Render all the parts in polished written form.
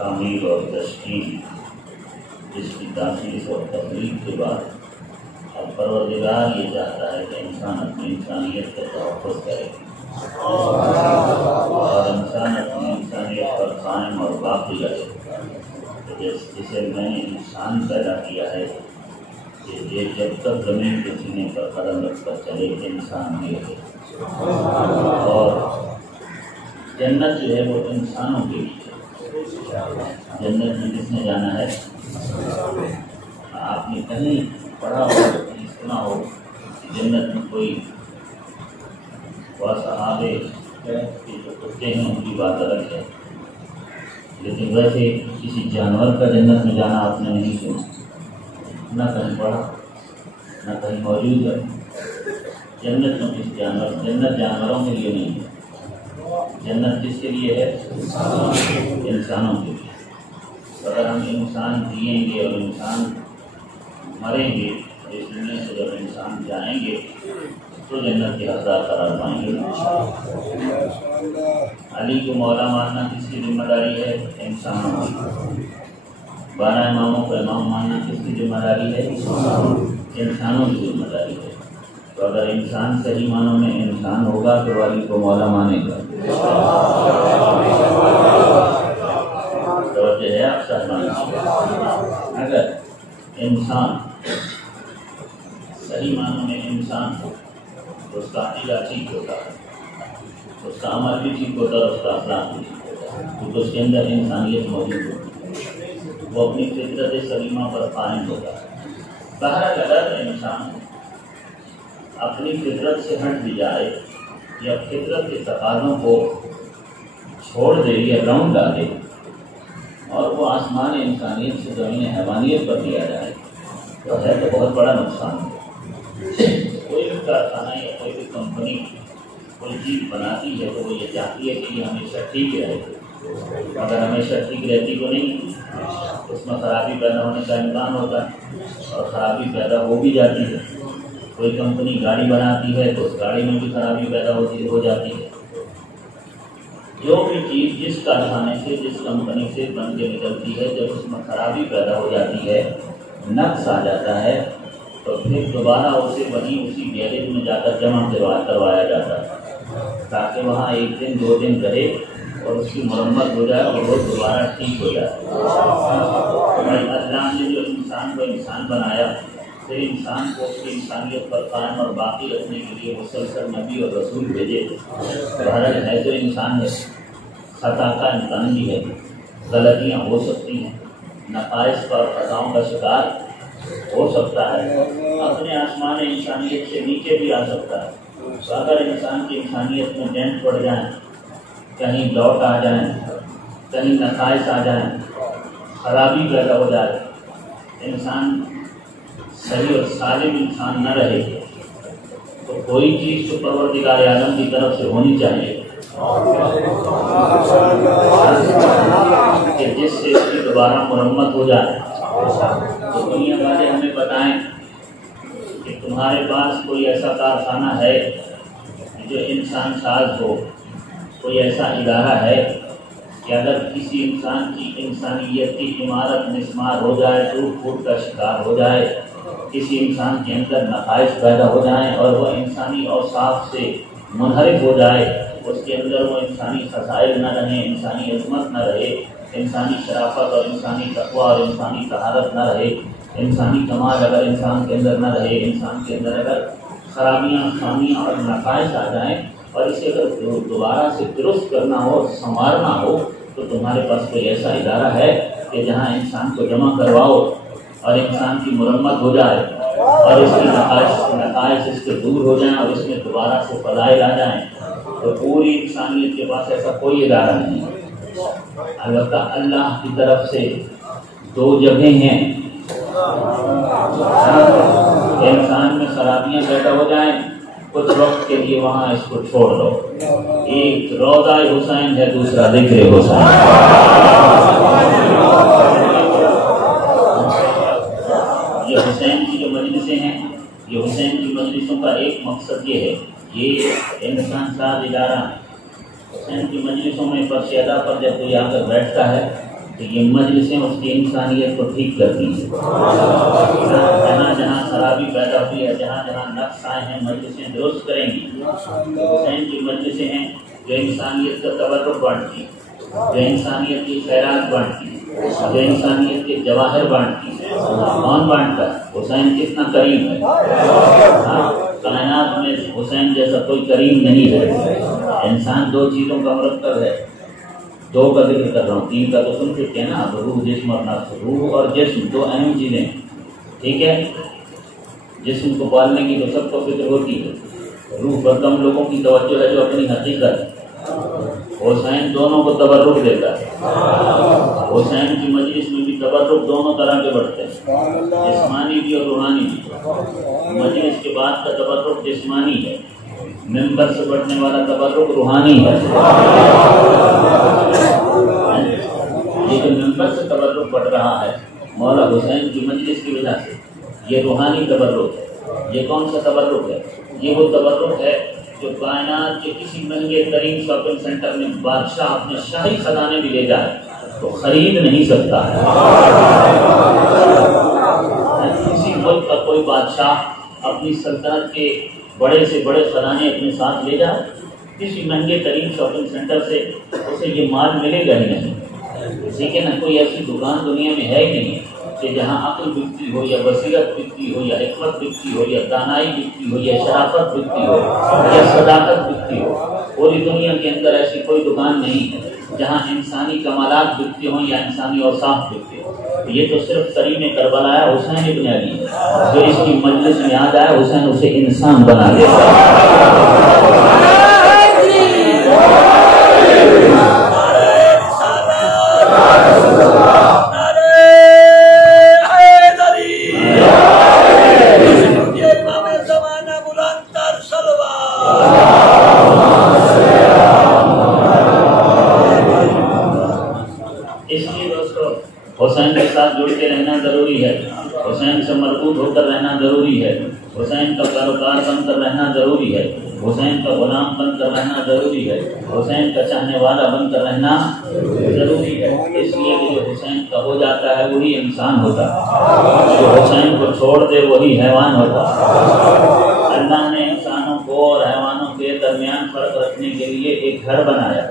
تعمیر اور تشکیل، جس کی تاسیس اور تخلیق کے بعد اب پروردگار یہ چاہتا ہے کہ انسان اپنی انسانیت کا تحفظ کرے اور انسان اپنی انسانیت پر قائم اور باقی رہے۔ جسے میں نے انسان پیدا کیا ہے کہ یہ جب تک زمین کے سینے پر قدم رکھ کر چلے انسان نہیں رہے، اور جنت جو ہے وہ انسانوں کے لیے، جنت میں کس نے جانا ہے؟ آپ نے کہیں پڑھا ہو کہیں سنا ہو جنت میں کوئی صحابے کے جو کتے ہیں ان کی بات الگ ہے، لیکن ویسے کسی جانور کا جنت میں جانا آپ نے نہیں سنا، نہ کہیں پڑھا نہ کہیں موجود ہے۔ جنت میں کس جانور، جنت جانوروں کے لیے نہیں ہے، جنت کس کے لیے ہے؟ انسانوں کے لیے۔ اگر ہم انسان جئیں گے اور انسان مریں گے، اس دنیا سے جب انسان جائیں گے تو جنت کے حقدار قرار پائیں گے۔ علی کو مولا ماننا کس کی ذمہ داری ہے؟ انسانوں کی۔ 12 اماموں کو امام ماننا کس کی ذمہ داری ہے؟ انسانوں کی ذمہ داری ہے۔ تو اگر انسان صحیح معنوں میں انسان ہوگا تو علی کو مولا مانے گا۔ توجہ ہے آپ سب؟ اگر انسان صحیح معنوں میں انسان ہو تو اس کا عقیدہ ٹھیک ہوتا ہے، اس کا عمل بھی ٹھیک ہوتا ہے، اس کا اخلاق بھی ٹھیک ہوتا ہے، کیونکہ اس کے اندر انسانیت موجود ہوتی ہے، وہ اپنی فطرت سلیمہ پر قائم ہوتا ہے۔ بہرحال اگر انسان اپنی فطرت سے ہٹ بھی جائے یا فطرت کے تقاضوں کو چھوڑ دے یا رون ڈالے اور وہ آسمان انسانیت سے زمین حیوانیت پر دیا جائے تو ہے تو بہت بڑا نقصان ہے۔ کوئی بھی کارخانہ یا کوئی بھی کمپنی کوئی چیز بناتی ہے تو وہ یہ چاہتی ہے کہ یہ ہمیشہ ٹھیک رہے، اگر ہمیشہ ٹھیک رہتی تو نہیں، اس میں خرابی پیدا ہونے کا امکان ہوتا ہے اور خرابی پیدا ہو بھی جاتی ہے۔ کوئی کمپنی گاڑی بناتی ہے تو اس گاڑی میں بھی خرابی پیدا ہو جاتی ہے۔ جو بھی چیز جس کارخانے سے جس کمپنی سے بن کے نکلتی ہے، جب اس میں خرابی پیدا ہو جاتی ہے، نقص آ جاتا ہے، تو پھر دوبارہ اسے وہیں اسی گیریج میں جا کر جمع کروایا جاتا ہے تاکہ وہاں 1 دن 2 دن رہے اور اس کی مرمت ہو جائے اور وہ دوبارہ ٹھیک ہو جائے۔ اللہ نے جو انسان کو انسان بنایا، پھر انسان کو اس کی انسانیت پر قائم اور باقی رکھنے کے لیے مسلسل نبی اور رسول بھیجے۔ بہرحال ہے تو انسان ہے، خطا کا امکان بھی ہے، غلطیاں ہو سکتی ہیں، نقائص پر خطاؤں کا شکار ہو سکتا ہے، اپنے آسمان انسانیت سے نیچے بھی آ سکتا ہے۔ تو اگر انسان کی انسانیت میں ڈینٹ پڑ جائیں، کہیں ڈاؤٹ آ جائیں، کہیں نقائص آ جائیں، خرابی پیدا ہو جائے، انسان صحیح اور سالم انسان نہ رہے تو کوئی چیز تو پروردگار عالم کی طرف سے ہونی چاہیے کہ جس سے اس کی دوبارہ مرمت ہو جائے۔ تو دنیا والے ہمیں بتائیں کہ تمہارے پاس کوئی ایسا کارخانہ ہے جو انسان ساز ہو، کوئی ایسا ادارہ ہے کہ اگر کسی انسان کی انسانیت کی عمارت مسمار ہو جائے، ٹوٹ پھوٹ کا شکار ہو جائے، کسی انسان کے اندر نقائص پیدا ہو جائیں اور وہ انسانی اوصاف سے منحرف ہو جائے، اس کے اندر وہ انسانی خصائل نہ رہیں، انسانی عظمت نہ رہے، انسانی شرافت اور انسانی تقویٰ اور انسانی طہارت نہ رہے، انسانی کمال اگر انسان کے اندر نہ رہے، انسان کے اندر اگر خرابیاں، خامیاں اور نقائص آ جائیں اور اسے اگر دوبارہ سے درست کرنا ہو، سنوارنا ہو، تو تمہارے پاس کوئی ایسا ادارہ ہے کہ جہاں انسان کو جمع کرواؤ اور انسان کی مرمت ہو جائے اور اس کی نقائص اس کے دور ہو جائیں اور اس میں دوبارہ سے فضائل آ جائیں؟ تو پوری انسانیت کے پاس ایسا کوئی ادارہ نہیں ہے۔ البتہ اللہ کی طرف سے 2 جگہیں ہیں، انسان میں خرابیاں پیدا ہو جائیں کچھ وقت کے لیے وہاں اس کو چھوڑ دو، ایک روضہ حسین ہے، دوسرا ذکر حسین۔ یہ حسین کی جو مجلسیں ہیں، یہ حسین کی مجلسوں کا ایک مقصد یہ ہے، یہ انسان ساز ادارہ ہے۔ حسین کی مجلسوں میں فرش ادا پر جب کوئی آ کر بیٹھتا ہے تو یہ مجلسیں اس کی انسانیت کو ٹھیک کرتی ہیں. جہاں جہاں خرابی پیدا ہوئی ہے، جہاں جہاں نقص آئے ہیں، مجلسیں درست کریں گی. حسین کی مجلسیں ہیں جو انسانیت کا تبرک بانٹتی ہیں، جو انسانیت کی خیرات بانٹتی ہیں، جو انسانیت کے جواہر بانٹتی ہیں. کون بانٹتا ہے؟ حسین کتنا کریم ہے. کائنات میں حسین جیسا کوئی کریم نہیں ہے. انسان دو چیزوں کا مرکب ہے، دو کا ذکر کر رہا ہوں، تین کا تو سن چکے ہیں نا، روح جسم اور نفس. روح اور جسم دو اہم چیزیں، ٹھیک ہے. جسم کو پالنے کی تو سب کو فکر ہوتی ہے، روح پر کم لوگوں کی توجہ ہے جو اپنی حقیقت. حسین دونوں کو تبرک دیتا ہے. حسین کی مجلس میں بھی تبرک دونوں طرح کے بڑھتے ہیں، جسمانی بھی اور روحانی بھی. مجلس کے بعد کا تبرک جسمانی ہے، ممبر سے بڑھنے والا تبرک روحانی ہے. یہ جو ممبر سے تبرک بڑھ رہا ہے مولا حسین کی مجلس کی وجہ سے، یہ روحانی تبرک ہے. یہ کون سا تبرک ہے؟ یہ وہ تبرک ہے جو کائنات کے کسی مہنگے ترین شاپنگ سینٹر میں بادشاہ اپنے شاہی خزانے بھی لے جائے تو خرید نہیں سکتا ہے. کسی ملک کا کوئی بادشاہ اپنی سلطنت کے بڑے سے بڑے خزانے اپنے ساتھ لے جائے، کسی مہنگے ترین شاپنگ سینٹر سے اسے یہ مال ملے گا ہی نہیں. ٹھیک ہے نا. کوئی ایسی دکان دنیا میں ہے ہی نہیں کہ جہاں عقل بکتی ہو، یا بصیرت بکتی ہو، یا حکمت بکتی ہو، یا دانائی بکتی ہو، یا شرافت بکتی ہو، یا صداقت بکتی ہو. پوری دنیا کے اندر ایسی کوئی دکان نہیں ہے جہاں انسانی کمالات بکتی ہوں یا انسانی اوصاف بکتے ہوں. یہ تو صرف کریم کربلا ہے حسین ابن علی، جو اس کی مجلس میں آ جائے حسین اسے انسان بنا دیتا ہے. حسین کے ساتھ جڑ کے رہنا ضروری ہے، حسین سے مربوط ہو کر رہنا ضروری ہے، حسین کا پیروکار بن کر رہنا ضروری ہے، حسین کا غلام بن کر رہنا ضروری ہے، حسین کا چاہنے والا بن کر رہنا ضروری ہے. اس لیے جو حسین کا ہو جاتا ہے وہی انسان ہوتا ہے، جو حسین کو چھوڑ دے وہی حیوان ہوتا ہے. اللہ نے انسانوں کو اور حیوانوں کے درمیان فرق رکھنے کے لیے ایک گھر بنایا،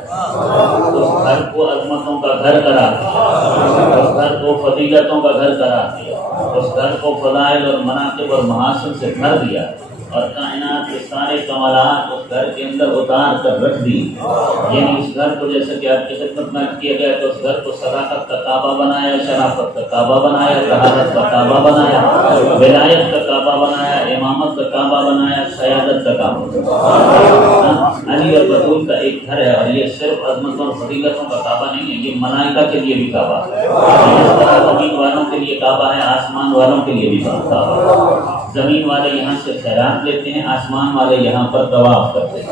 اس گھر کو عظمتوں کا گھر قرار دیا، اس گھر کو فضیلتوں کا گھر قرار دیا، اس گھر کو فضائل اور مناقب اور محاسن سے بھر دیا، اور کائنات کے سارے کمالات اس گھر کے اندر اتار کر رکھ دی. یعنی اس گھر کو جیسا کہ آپ کی خدمت میں کیا گیا تو اس گھر کو صداقت کا کعبہ بنایا، شرافت کا کعبہ بنایا، طہارت کا کعبہ بنایا، ولایت کا کعبہ بنایا، امامت کا کعبہ بنایا، سیادت کا کعبہ بنایا. علی اور بطول کا ایک گھر ہے، اور یہ صرف عظمتوں اور فضیلتوں کا کعبہ نہیں ہے، یہ ملائکہ کے لیے بھی کعبہ ہے. جس طرح زمین والوں کے لیے کعبہ ہے، آسمان والوں کے لیے بھی کعبہ ہے. زمین والے یہاں سے خیرات لیتے ہیں، آسمان والے یہاں پر طواف کرتے ہیں.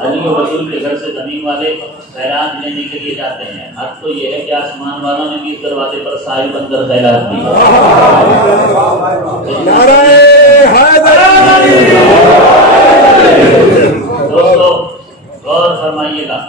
علی و رسول کے گھر سے زمین والے خیرات لینے کے لیے جاتے ہیں. اب تو یہ ہے کہ آسمان والوں نے بھی اس دروازے پر سائل بن کر خیرات دی. دوستو غور فرمائیے گا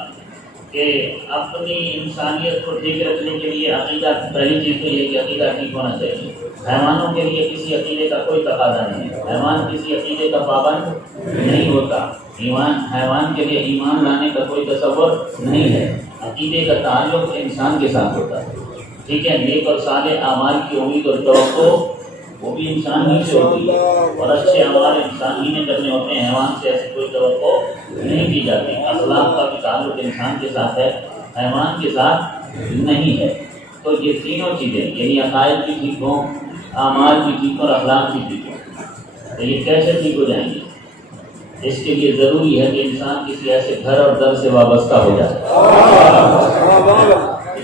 کہ اپنی انسانیت کو ٹھیک رکھنے کے لیے عقیدہ، پہلی چیز تو یہ کہ عقیدہ ٹھیک ہونا چاہیے. حیوانوں کے لیے کسی عقیدے کا کوئی تقاضا نہیں ہے، حیوان کسی عقیدے کا پابند نہیں ہوتا. حیوان کے لیے ایمان لانے کا کوئی تصور نہیں ہے. عقیدے کا تعلق انسان کے ساتھ ہوتا ہے. ٹھیک ہے. نیک اور صالح اعمال کی امید اور توقع وہ بھی انسان ہی سے ہوتی ہے، اور اچھے اعمال انسان ہی نے کرنے ہوتے ہیں. حیوان سے ایسی کوئی توقع نہیں کی جاتی. اخلاق کا بھی تعلق انسان کے ساتھ ہے، حیوان کے ساتھ نہیں ہے. تو یہ تینوں چیزیں یعنی عقائد بھی ٹھیک ہوں، اعمال بھی ٹھیک ہوں اور اخلاق بھی ٹھیک ہوں. تو یہ کیسے ٹھیک ہو جائیں گے؟ اس کے لیے ضروری ہے کہ انسان کسی ایسے گھر اور در سے وابستہ ہو جائے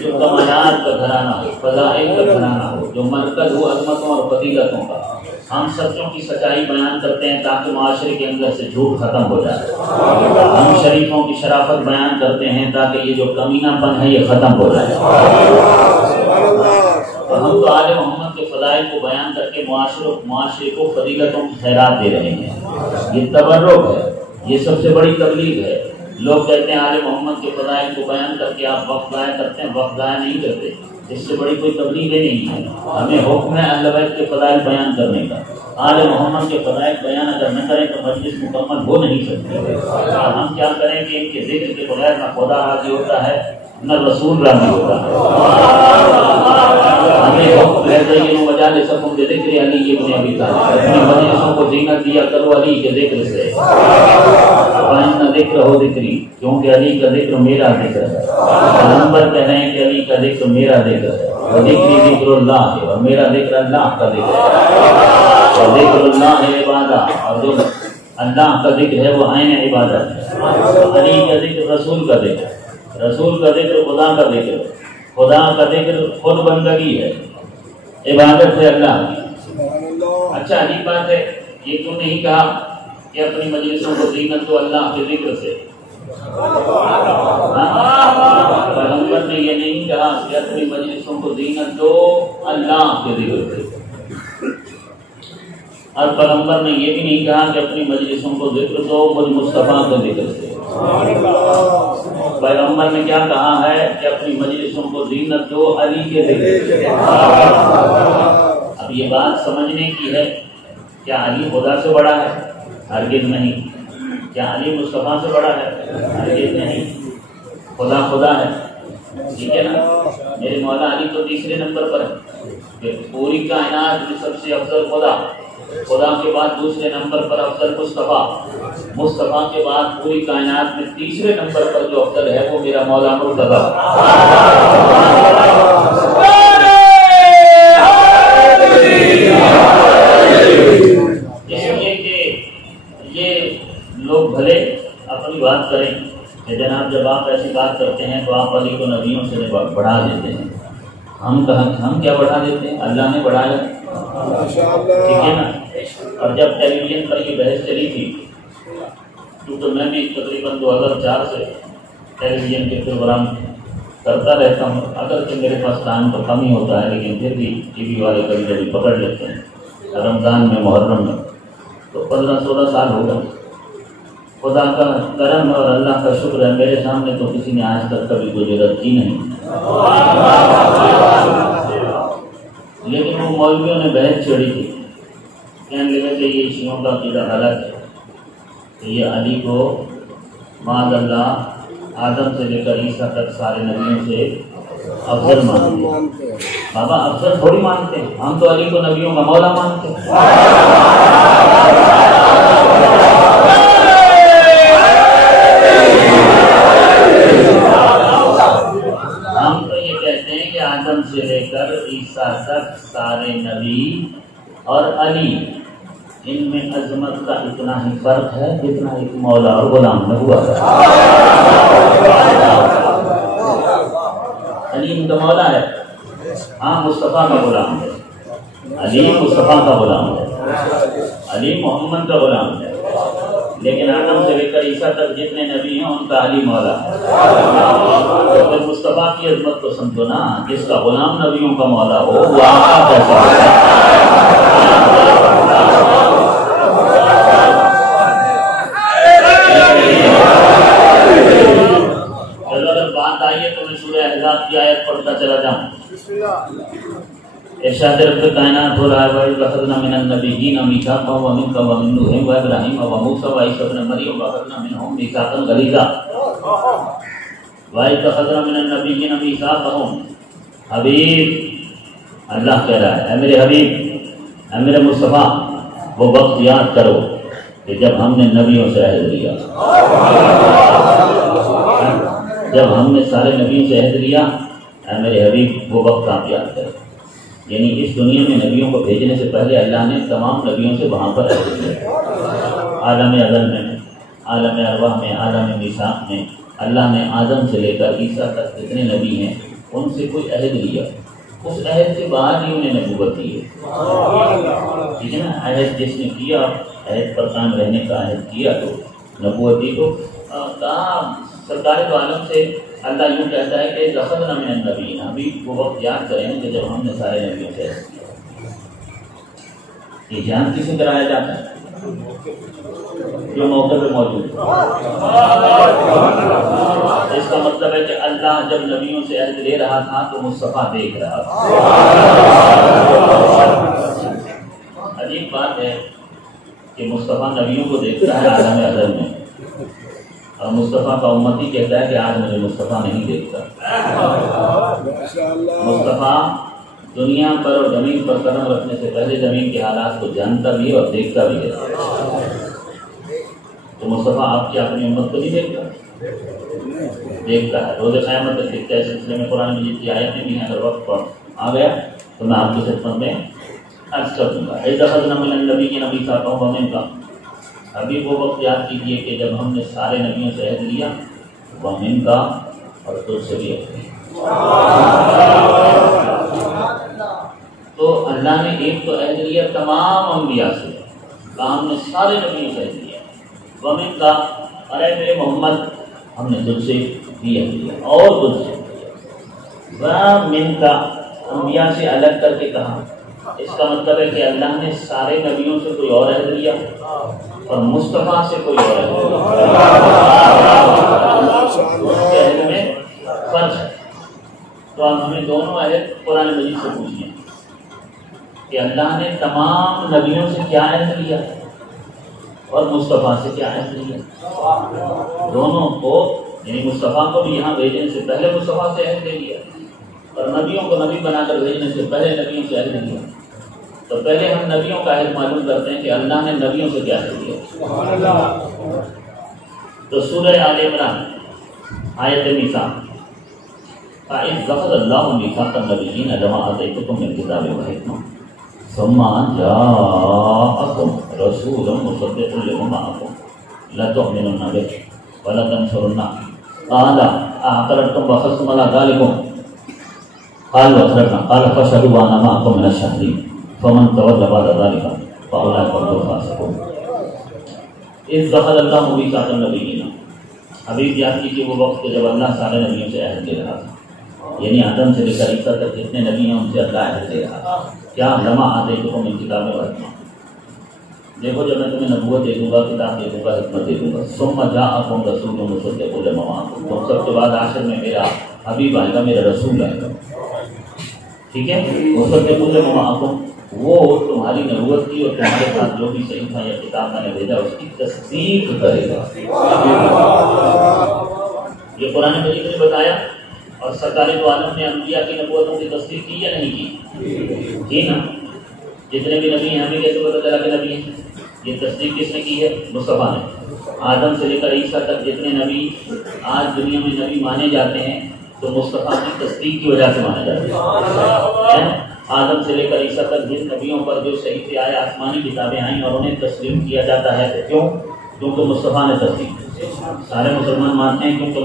جو کمالات کا گھرانہ ہو، فضائل کا گھرانہ ہو، جو مرکز ہو عظمتوں اور فضیلتوں کا. ہم سچوں کی سچائی بیان کرتے ہیں تاکہ معاشرے کے اندر سے جھوٹ ختم ہو جائے. ہم شریفوں کی شرافت بیان کرتے ہیں تاکہ یہ جو کمینہ پن ہے یہ ختم ہو جائے. اور ہم تو آل محمد کے فضائل کو بیان کر کے معاشرے کو فضیلتوں کی خیرات دے رہے ہیں. یہ تبرک ہے، یہ سب سے بڑی تبلیغ ہے. لوگ کہتے ہیں آل محمد کے فضائل کو بیان کر کے آپ وقت ضائع کرتے ہیں، وقت ضائع نہیں کرتے، اس سے بڑی کوئی تبلیغ نہیں ہے۔ ہمیں حکم ہے اہل بیت کے فضائل بیان کرنے کا، آل محمد کے فضائل بیان اگر نہ کریں تو مجلس مکمل ہو نہیں سکتی۔ اور ہم کیا کریں کہ ان کے ذکر کے بغیر نہ خدا راضی ہوتا ہے نہ رسول راضی ہوتا ہے۔ ہمیں حکم ہے زینوا مجالسکم بذکر علی ابن ابی طالب، اپنی مجلسوں کو زینت دیا کرو علی کے ذکر سے، فإن ذکرہ ذکری، کیونکہ علی کا ذکر میرا ذکر ہے۔ پیغمبر کہہ رہے ہیں کہ علی کا ذکر میرا ذکر ہے، وذکری ذکر اللہ ہے، اور میرا ذکر اللہ کا ذکر ہے، اور ذکر اللہ عبادہ، اور جو اللہ کا ذکر ہے وہ عین عبادت ہے۔ علی کا ذکر رسول کا ذکر ہے، رسول کا ذکر خدا کا ذکر ہے، خدا کا ذکر خود بندگی ہے، عبادت ہے اللہ کی۔ اچھا عجیب بات ہے، یہ کیوں نہیں کہا کہ اپنی مجلسوں کو زینت دو اللہ کے ذکر سے؟ پیغمبر نے یہ نہیں کہا کہ اپنی مجلسوں کو زینت دو اللہ کے ذکر سے، اور پیغمبر نے یہ بھی نہیں کہا کہ اپنی مجلسوں کو ذکر دو مجھ مصطفیٰ کے ذکر سے۔ پیغمبر نے کیا کہا ہے کہ اپنی مجلسوں کو زینت دو علی کے ذکر سے۔ اب یہ بات سمجھنے کی ہے، کیا علی خدا سے بڑا ہے؟ ہرگز نہیں۔ کیا علی مصطفیٰ سے بڑا ہے؟ ہرگز نہیں۔ خدا خدا ہے، ٹھیک ہے نا؟ میرے مولا علی تو تیسرے نمبر پر ہے کہ پوری کائنات میں سب سے افضل خدا، خدا کے بعد دوسرے نمبر پر افضل مصطفیٰ، مصطفیٰ کے بعد پوری کائنات میں تیسرے نمبر پر جو افضل ہے وہ میرا مولا مرتضیٰ۔ اس لیے کہ یہ لوگ بھلے اپنی بات کریں کہ جناب جب آپ ایسی بات کرتے ہیں تو آپ علی کو نبیوں سے بڑھا دیتے ہیں، ہم کیا بڑھا دیتے ہیں؟ اللہ نے بڑھایا، ٹھیک ہے نا؟ اور جب ٹیلی ویژن پر یہ بحث چلی تھی، کیونکہ میں بھی تقریباً 2004 سے ٹیلی ویژن کے پروگرام کرتا رہتا ہوں، اگرچہ میرے پاس ٹائم تو کم ہی ہوتا ہے لیکن پھر بھی ٹی وی والے کبھی کبھی پکڑ لیتے ہیں، رمضان میں محرم میں، تو 15-16 سال ہو گئے۔ خدا کا کرم اور اللہ کا شکر ہے میرے سامنے تو کسی نے آج تک کبھی کوئی جرأت کی نہیں، لیکن وہ مولویوں نے بحث چھیڑی تھی، کہنے لگے کہ یہ شیعوں کا عقیدہ غلط ہے کہ یہ علی کو معاذ اللہ آدم سے لے کر عیسیٰ تک سارے نبیوں سے افضل مانتے ہیں۔ بابا افضل تھوڑی مانتے ہیں، ہم تو علی کو نبیوں کا مولا مانتے ہیں۔ ہم تو یہ کہتے ہیں کہ آدم سے لے کر عیسیٰ تک سارے نبی اور علی، ان میں عظمت کا اتنا ہی فرق ہے جتنا ایک مولا اور غلام میں ہوا ہے۔ علی ان کا مولا ہے، ہاں مصطفیٰ کا غلام ہے، علی مصطفیٰ کا غلام ہے، علی محمد کا غلام ہے، لیکن آدم سے لے کر عیسیٰ تک جتنے نبی ہیں ان کا علی مولا ہے۔ تو پھر مصطفیٰ کی عظمت کو سمجھو نا، جس کا غلام نبیوں کا مولا ہو وہ آقا کیسا ہے؟ اگر بات آئی ہے تو میں سورہ احزاب کی آیت پڑھتا چلا جاؤں۔ ارشاد رب کائنات ہو رہا ہے وَإِذْ أَخَذْنَا مِنَ النَّبِيِّينَ مِيثَاقَهُمْ وَمِنْكَ وَمِنْ نُوحٍ وَإِبْرَاهِيمَ وَمُوسَىٰ وَعِيسَىٰ ابْنَ مَرْيَمَ وَأَخَذْنَا مِنْهُم مِيثَاقًا غَلِيظًا۔ وَإِذْ أَخَذْنَا مِنَ النَّبِيِّينَ مِيثَاقَهُمْ، حبیب اللہ کہہ رہا ہے، اے میرے حبیب، اے میرے مصطفیٰ، وہ وقت یاد کرو کہ جب ہم نے نبیوں سے عہد لیا، جب ہم نے سارے نبیوں سے عہد لیا، اے میرے حبیب وہ وقت آپ یاد کرو۔ یعنی اس دنیا میں نبیوں کو بھیجنے سے پہلے اللہ نے تمام نبیوں سے وہاں پر عہد لیا، عالم ازل میں، عالم ارواح میں، عالم میثاق میں، اللہ نے آدم سے لے کر عیسیٰ تک جتنے نبی ہیں ان سے کوئی عہد لیا، اس عہد کے بعد ہی انہیں نبوت دی ہے، ٹھیک ہے نا؟ عہد جس نے کیا، عہد پر قائم رہنے کا عہد کیا تو نبوت دی۔ تو کہا سرکار دو عالم سے اللہ یوں کہتا ہے کہ ذخرنا من النبیین، ابھی وہ وقت یاد کریں کہ جب ہم نے سارے نبیوں سے عہد کیا۔ یہ جان کسے کرایا جاتا ہے؟ جو موقع پہ موجود ہے۔ اس کا مطلب ہے کہ اللہ جب نبیوں سے عہد لے رہا تھا تو مصطفیٰ دیکھ رہا تھا۔ عجیب بات ہے کہ مصطفیٰ نبیوں کو دیکھتا ہے عالم ازل میں، اور مصطفیٰ کا امتی کہتا ہے کہ آج مجھے مصطفیٰ نہیں دیکھتا۔ مصطفیٰ دنیا پر اور زمین پر قدم رکھنے سے پہلے زمین کے حالات کو جانتا بھی ہے اور دیکھتا بھی ہے۔ تو مصطفیٰ آپ کی اپنی امت کو نہیں دیکھتا؟ دیکھتا ہے، روز قیامت تک دیکھتا ہے۔ اس سلسلے میں قرآن مجید کی آیتیں بھی ہیں، اگر وقت پر آ گیا تو میں آپ کی خدمت میں عرض کر دوں گا۔ اِذْ أَخَذْنَا مِنَ النَّبِيِّينَ مِيثَاقَهُمْ وَمِنْكَ، ابھی وہ وقت یاد کیجیے کہ جب ہم نے سارے نبیوں سے عہد لیا، وَمِنْكَ، اور تجھ سے بھی عہد لیا۔ تو اللہ نے ایک تو عہد لیا تمام انبیاء سے، ہم نے سارے نبیوں سے عہد لیا۔ وَمِنْكَ، ارے میرے محمد ہم نے تجھ سے بھی عہد لیا اور تجھ سے۔ وَمِنْكَ، انبیاء سے الگ کر کے کہا، اس کا مطلب ہے کہ اللہ نے سارے نبیوں سے کوئی اور عہد لیا اور مصطفیٰ سے کوئی اور عہد لیا۔ عہد میں فرق ہے۔ تو اب ہمیں دونوں عہد قرآن مجید سے پوچھیں کہ اللہ نے تمام نبیوں سے کیا عہد لیا اور مصطفیٰ سے کیا عہد لیا۔ دونوں کو، یعنی مصطفیٰ کو بھی یہاں بھیجنے سے پہلے مصطفیٰ سے عہد لے لیا اور نبیوں کو نبی بنا کر بھیجنے سے پہلے نبیوں سے عہد لیا۔ تو پہلے ہم نبیوں کا عہد معلوم کرتے ہیں کہ اللہ نے نبیوں سے کیا عہد لیا۔ تو سورہ آل عمران آیت میثاق، فَإِذْ أَخَذَ اللَّهُ مِيثَاقَ النَّبِيِّينَ لَمَا آتَيْتُكُم مِّنَ الْكِتَابِ وَالْحِكْمَةِ ثُمَّ جَاءَكُمْ رَسُولٌ مُصَدِّقٌ لِّمَا مَعَكُمْ لَتُؤْمِنُنَّ بِهِ وَلَتَنصُرُنَّهُ قَالَ أَأَقْرَرْتُمْ وَأَخَذْتُمْ عَلَىٰ ذَٰلِكُمْ قَالُوا أَقْرَرْنَا قَالَ فَاشْهَدُوا وَأَنَا مَعَكُم مِّنَ الشَّاهِدِينَ فَمَن تَوَلَّىٰ بَعْدَ ذَٰلِكَ فَأُولَٰئِكَ هُمُ الْفَاسِقُونَ۔ إِذْ أَخَذَ اللَّهُ مِيثَاقَ النَّبِيِّينَ، ابھی یاد کیجیے وہ وقت جب اللہ سارے نبیوں سے عہد لے رہا تھا، یعنی آدم سے لے کر عیسیٰ تک جتنے نبی ہیں ان سے اللہ عہد لے رہا تھا۔ کیا لما آتیتکم من کتاب وحکمہ، دیکھو جب میں تمہیں نبوت دے دوں گا، کتاب دے دوں گا، حکمت دے دوں گا۔ ثم جاءکم رسول مصدق لما معکم، تم سب کے بعد آخر میں میرا حبیب آئے گا، میرا رسول آئے گا، ٹھیک ہے۔ مصدق لما معکم، وہ تمہاری نبوت کی اور تمہارے ساتھ جو بھی صحیح تھا یا کتاب میں نے بھیجا اس کی تصدیق کرے گا۔ یہ قرآن مجید نے بتایا، اور سرکار دو عالم نے انبیاء کی نبوتوں کی تصدیق کی یا نہیں کی؟ جی نا، جتنے بھی نبی ہیں ہمیں کیسے پتہ چلا کہ نبی ہیں؟ یہ تصدیق کس نے کی ہے؟ مصطفیٰ نے۔ آدم سے لے کر عیسیٰ تک جتنے نبی آج دنیا میں نبی مانے جاتے ہیں تو مصطفیٰ کی تصدیق کی وجہ سے مانے جاتے ہیں۔ آدم سے لے کر عیسیٰ تک جن نبیوں پر جو صحیح سے آئے آسمانی کتابیں آئیں اور انہیں تسلیم کیا جاتا ہے، کیوں؟ کیونکہ مصطفیٰ نے تصدیق کی۔ سارے مسلمان مانتے ہیں کیونکہ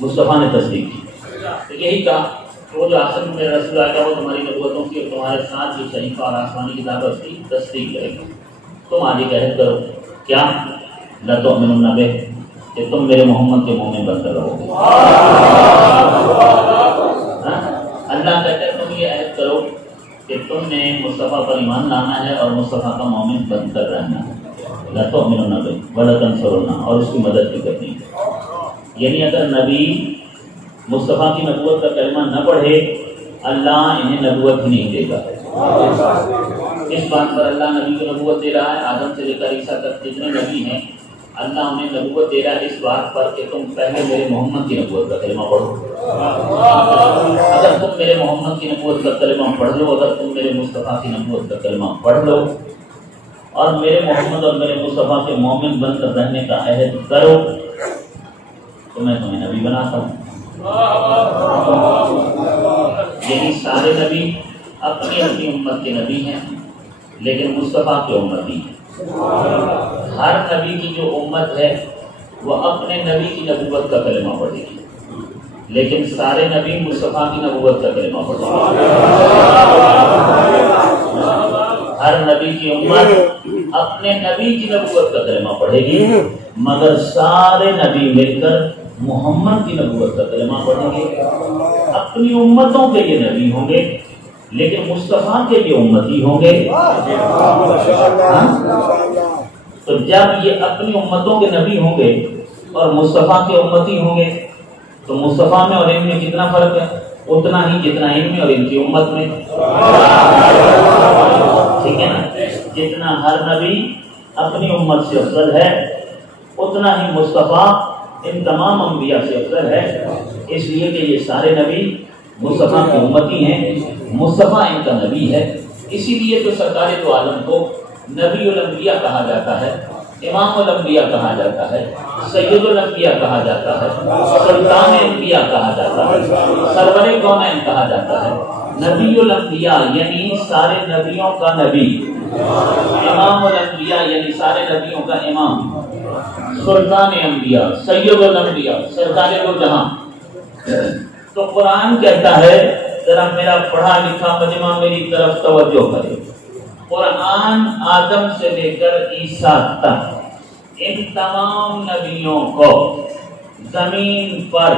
مصطفیٰ نے تصدیق کی۔ تو یہی کہا کہ وہ جو آخر میں میرا رسول آئے گا وہ تمہاری نبوتوں کی اور تمہارے ساتھ جو صحیفہ اور آسمانی کتاب ہے اس کی تصدیق کرے گا۔ تم آگے عہد کرو، کیا؟ لَتُؤْمِنُنَّ بِهِ، کہ تم میرے محمد کے مومن بن کر رہو گے۔ اللہ کہتا ہے تم یہ عہد کرو کہ تم نے مصطفیٰ پر ایمان لانا ہے اور مصطفیٰ کا مومن بن کر رہنا ہے۔ لَتُؤْمِنُنَّ بِهِ وَلَتَنصُرُنَّهُ، اور اس کی مدد بھی کرنی ہے۔ یعنی اگر نبی مصطفیٰ کی نبوت کا کلمہ نہ پڑھے اللہ انہیں نبوت ہی نہیں دے گا۔ اس بات پر اللہ نبی کو نبوت دے رہا ہے، آدم سے لے کر عیسیٰ تک جتنے نبی ہیں اللہ انہیں نبوت دے رہا ہے اس بات پر کہ تم پہلے میرے محمد کی نبوت کا کلمہ پڑھو۔ اگر تم میرے محمد کی نبوت کا کلمہ پڑھ لو، اگر تم میرے مصطفیٰ کی نبوت کا کلمہ پڑھ لو اور میرے محمد اور میرے مصطفیٰ کے مومن بن کر رہنے کا عہد کرو تو میں تمہیں نبی بناتا ہوں۔ یعنی سارے نبی اپنی اپنی امت کے نبی ہیں لیکن مصطفیٰ کے امتی ہیں۔ ہر نبی کی جو امت ہے وہ اپنے نبی کی نبوت کا کلمہ پڑھے گی لیکن سارے نبی مصطفیٰ کی نبوت کا کلمہ پڑھے گی۔ ہر نبی کی امت اپنے نبی کی نبوت کا کلمہ پڑھے گی مگر سارے نبی مل کر محمد کی نبوت کا کلمہ پڑھیں گے۔ اپنی امتوں کے لیے نبی ہوں گے لیکن مصطفیٰ کے لیے امتی ہوں گے۔ تو جب یہ اپنی امتوں کے نبی ہوں گے اور مصطفیٰ کے امتی ہوں گے تو مصطفیٰ میں اور ان میں کتنا فرق ہے؟ اتنا ہی جتنا ان میں اور ان کی امت میں. ٹھیک ہے نا؟ جتنا ہر نبی اپنی امت سے افضل ہے اتنا ہی مصطفیٰ ان تمام انبیاء سے افضل ہے، اس لیے کہ یہ سارے نبی مصطفیٰ کی امتی ہیں، مصطفیٰ ان کا نبی ہے. اسی لیے تو سرکار دو عالم کو نبی الانبیاء کہا جاتا ہے، امام الانبیاء کہا جاتا ہے، سید الانبیاء کہا جاتا ہے، سلطان انبیاء کہا جاتا ہے، سرور کونین کہا جاتا ہے. نبی الانبیاء یعنی سارے نبیوں کا نبی، امام الانبیاء یعنی سارے نبیوں کا امام، سلطان انبیاء، سید الانبیاء، سرکار دو جہاں. تو قرآن کہتا ہے، ذرا میرا پڑھا لکھا مجمع میری طرف توجہ کرے، قرآن آدم سے لے کر عیسیٰ تک ان تمام نبیوں کو زمین پر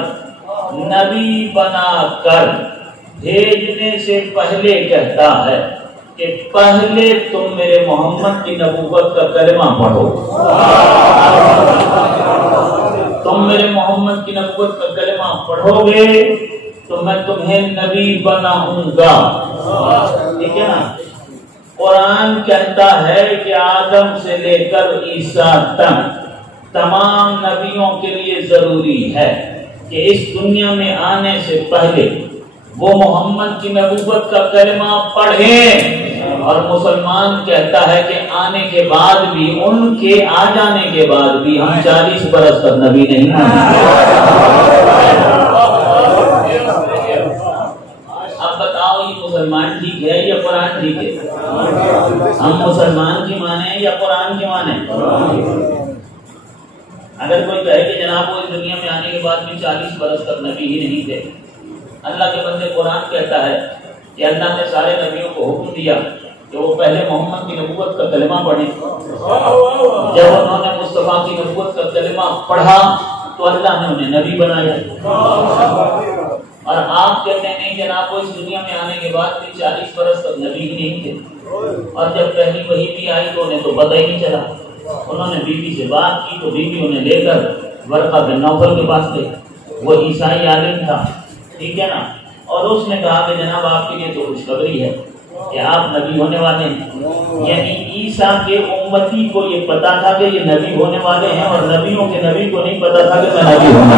نبی بنا کر بھیجنے سے پہلے کہتا ہے کہ پہلے تم میرے محمد کی نبوت کا کلمہ پڑھو. تم میرے محمد کی نبوت کا کلمہ پڑھو گے تو میں تمہیں نبی بناؤں گا. ٹھیک ہے نا؟ قرآن کہتا ہے کہ آدم سے لے کر عیسیٰ تک تمام نبیوں کے لیے ضروری ہے کہ اس دنیا میں آنے سے پہلے وہ محمد کی نبوت کا کلمہ پڑھیں. اور مسلمان کہتا ہے کہ آنے کے بعد بھی، ان کے آ جانے کے بعد بھی ہم 40 برس تک نبی نہیں مانیں. اب بتاؤ یہ مسلمان ٹھیک ہے یا قرآن ٹھیک ہے؟ ہم مسلمان کی مانیں یا قرآن کی مانیں؟ اگر کوئی کہے کہ جناب وہ اس دنیا میں آنے کے بعد بھی 40 برس تک نبی ہی نہیں تھے، اللہ کے بندے قرآن کہتا ہے کہ اللہ نے سارے نبیوں کو حکم دیا کہ وہ پہلے محمد کی نبوت کا کلمہ پڑھیں. جب انہوں نے مصطفیٰ کی نبوت کا کلمہ پڑھا تو اللہ نے انہیں نبی بنایا. اور آپ کہتے ہیں نہیں جناب وہ اس دنیا میں آنے کے بعد بھی 40 برس تک نبی ہی نہیں تھے، اور جب پہلی وحی بھی آئی تو انہیں تو پتہ ہی نہیں چلا. انہوں نے بیوی سے بات کی تو بیوی انہیں لے کر ورقہ بن نوفل کے پاس گئی، وہ عیسائی عالم تھا. ٹھیک ہے نا؟ اور اس نے کہا کہ جناب آپ کے لیے تو خوشخبری ہے کہ آپ نبی ہونے والے ہیں. یعنی عیسیٰ کے امتی کو یہ پتا تھا کہ یہ نبی ہونے والے ہیں، اور نبیوں کے نبی کو نہیں پتا تھا کہ میں نبی ہونے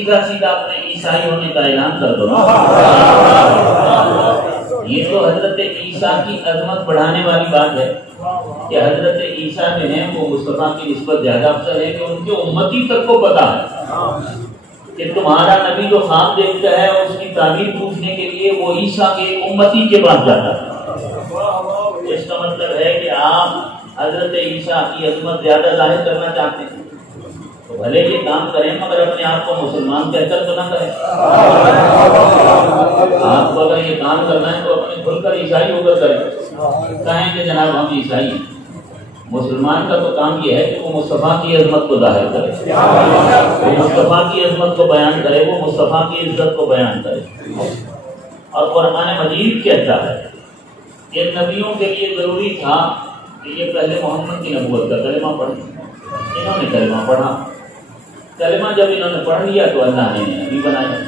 سیدھا اپنے عیسائی ہونے کا اعلان کر دو. یہ تو حضرت عیسیٰ کی عظمت بڑھانے والی بات ہے کہ حضرت عیسیٰ جو ہیں وہ مصطفیٰ کی نسبت زیادہ افضل ہے کہ ان کے امتی تک کو پتا ہے کہ تمہارا نبی جو خواب دیکھتا ہے اور اس کی تعبیر پوچھنے کے لیے وہ عیسیٰ کے امتی کے پاس جاتا ہے. اس کا مطلب ہے کہ آپ حضرت عیسیٰ کی عظمت زیادہ ظاہر کرنا چاہتے ہیں تو بھلے یہ کام کریں مگر اپنے آپ کو مسلمان کہہ کر تو نہ کریں. آپ کو اگر یہ کام کرنا ہے تو اپنے کھل کر عیسائی ہو کر کریں، کہیں کہ جناب ہم عیسائی ہیں. مسلمان کا تو کام یہ ہے کہ وہ مصطفیٰ کی عظمت کو ظاہر کرے، وہ مصطفیٰ کی عظمت کو بیان کرے، وہ مصطفیٰ کی عزت کو بیان کرے. اور قرآن مجید کہتا ہے کہ نبیوں کے لیے ضروری تھا کہ یہ پہلے محمد کی نبوت کا کلمہ پڑھیں. انہوں نے کلمہ پڑھا، کلمہ جب انہوں نے پڑھ لیا تو اللہ نے نبی بنایا.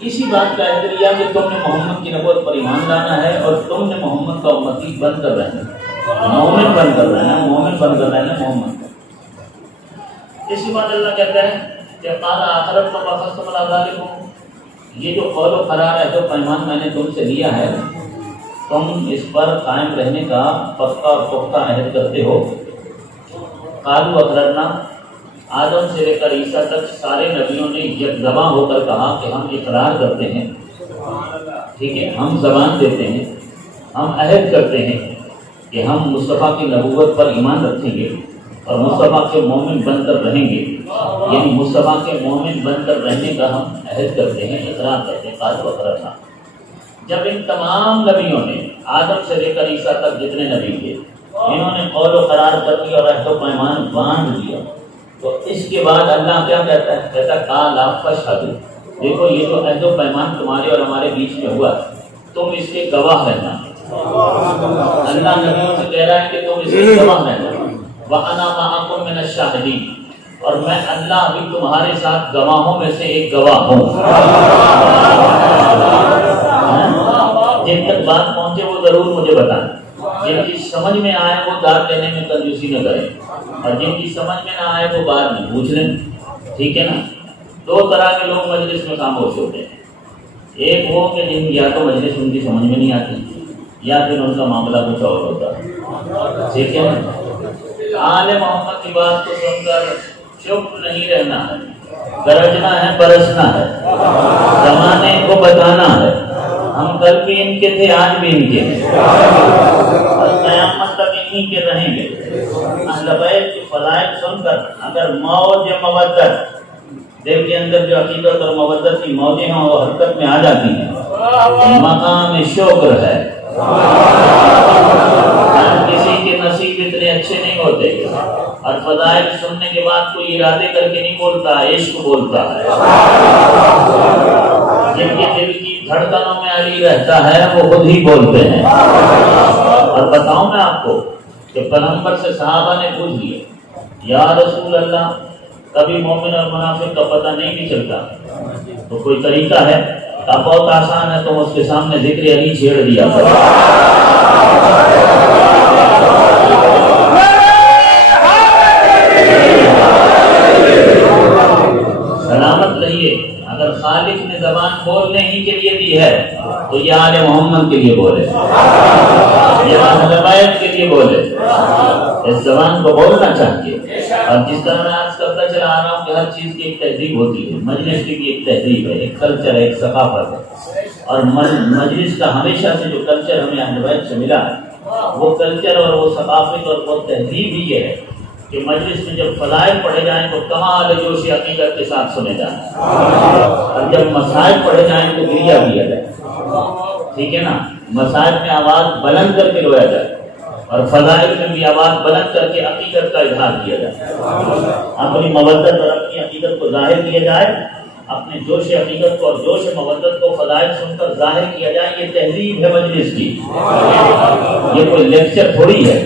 اسی بات کا اعتراض کہ تم نے محمد کی نبوت پر ایمان لانا ہے اور تم نے محمد کا امتی بن کر رہنا، مومن بن کر رہنا، مومن بن کر رہنا محمد. اسی بات اللہ کہتا ہے کہ قال آخرت تو واقف ذالکم، یہ جو قول و قرار ہے جو پیمان میں نے تم سے لیا ہے تم اس پر قائم رہنے کا پکا اور پختہ عہد کرتے ہو. قالوا اقررنا، آدم سے لے کر عیسیٰ تک سارے نبیوں نے یک زباں ہو کر کہا کہ ہم اقرار کرتے ہیں. ٹھیک ہے، ہم زبان دیتے ہیں، ہم عہد کرتے ہیں کہ ہم مصطفیٰ کی نبوت پر ایمان رکھیں گے اور مصطفیٰ کے مومن بن کر رہیں گے. یعنی مصطفیٰ کے مومن بن کر رہنے کا ہم عہد کرتے ہیں، اقرار کرتے ہیں، قال وقررنا۔ جب ان تمام نبیوں نے آدم سے لے کر عیسیٰ تک جتنے نبی تھے انہوں نے قول و قرار کر دیا اور عہد و پیمان باندھ دیا، تو اس کے بعد اللہ کیا کہتا ہے؟ کہتا ہے قال فاشہدوا، دیکھو یہ جو عہد و پیمان تمہارے اور ہمارے بیچ میں ہوا تم اس کے گواہ رہنا۔ اللہ نبیوں سے کہہ رہا ہے کہ تم اس کے گواہ رہنا۔ وَأَنَا مَعَكُم مِّنَ الشَّاهِدِينَ، اور میں اللہ بھی تمہارے ساتھ گواہوں میں سے ایک گواہ ہوں۔ جن تک بات پہنچے وہ ضرور مجھے بتائیں، جن کی سمجھ میں آئے وہ داد دینے میں کنجوسی نہ کریں، اور جن کی سمجھ میں نہ آئے وہ بعد میں پوچھ لیں، ٹھیک ہے نا؟ دو طرح کے لوگ مجلس میں خاموش ہوتے ہیں، ایک وہ کہ جن یا تو مجلس ان کی سمجھ میں نہیں آتی یا پھر ان کا معاملہ کچھ اور ہوتا ہے، ٹھیک ہے نا؟ آل محمد کی بات کو سن کر چپ نہیں رہنا ہے، گرجنا ہے، برسنا ہے، زمانے کو بتانا ہے ہم کل بھی ان کے تھے، آج بھی ان کے ہیں، اور قیامت تک انہی کے رہیں گے۔ اہل بیت کی فضائل سن کر اگر موج مودت، دل کے اندر جو عقیدت اور مودت کی موجیں ہیں وہ حرکت میں آ جاتی ہیں، مقام شکر ہے۔ کسی کے نصیب اتنے اچھے نہیں ہوتے، اور فضائل سننے کے بعد کوئی ارادے کر کے نہیں بولتا، عشق بولتا ہے۔ جن کے دل کی دھڑکنوں میں علی رہتا ہے وہ خود ہی بولتے ہیں۔ اور بتاؤں میں آپ کو کہ پیغمبر سے صحابہ نے پوچھ لیا، یا رسول اللہ کبھی مومن اور منافق کا پتہ نہیں بھی چلتا، تو کوئی طریقہ ہے؟ بہت آسان ہے، تم اس کے سامنے ذکر علی چھیڑ دیا کرو۔ سلامت رہیے، اگر خالق نے زبان بولنے ہی کے لیے دی ہے تو یہ آل محمد کے لیے بولے، یہ اہل بیت کے لیے بولے، اس زبان کو بولنا چاہیے۔ اور جس طرح میں آج کرتا چلا آ رہا ہوں کہ ہر چیز کی ایک تہذیب ہوتی ہے، مجلس کی بھی ایک تہذیب ہے، ایک کلچر ہے، ایک ثقافت ہے، اور مجلس کا ہمیشہ سے جو کلچر ہمیں اہل بیت سے ملا ہے وہ کلچر اور وہ ثقافت اور وہ تہذیب ہی یہ ہے کہ مجلس میں جب فضائل پڑھے جائیں تو کمال جوش عقیدت کے ساتھ سنے جائیں، اور جب مسائل پڑھے جائیں تو گریا کیا جائے، ٹھیک ہے نا؟ مسائل میں آواز بلند کر کے رویا جائے، اور فضائل میں بھی آواز بلند کر کے عقیدت کا اظہار کیا جائے، اپنی مودت اور اپنی عقیدت کو ظاہر کیا جائے، اپنے جوش عقیدت کو اور جوش مودت کو فضائل سن کر ظاہر کیا جائے۔ یہ تہذیب ہے مجلس کی، یہ کوئی لیکچر تھوڑی ہے،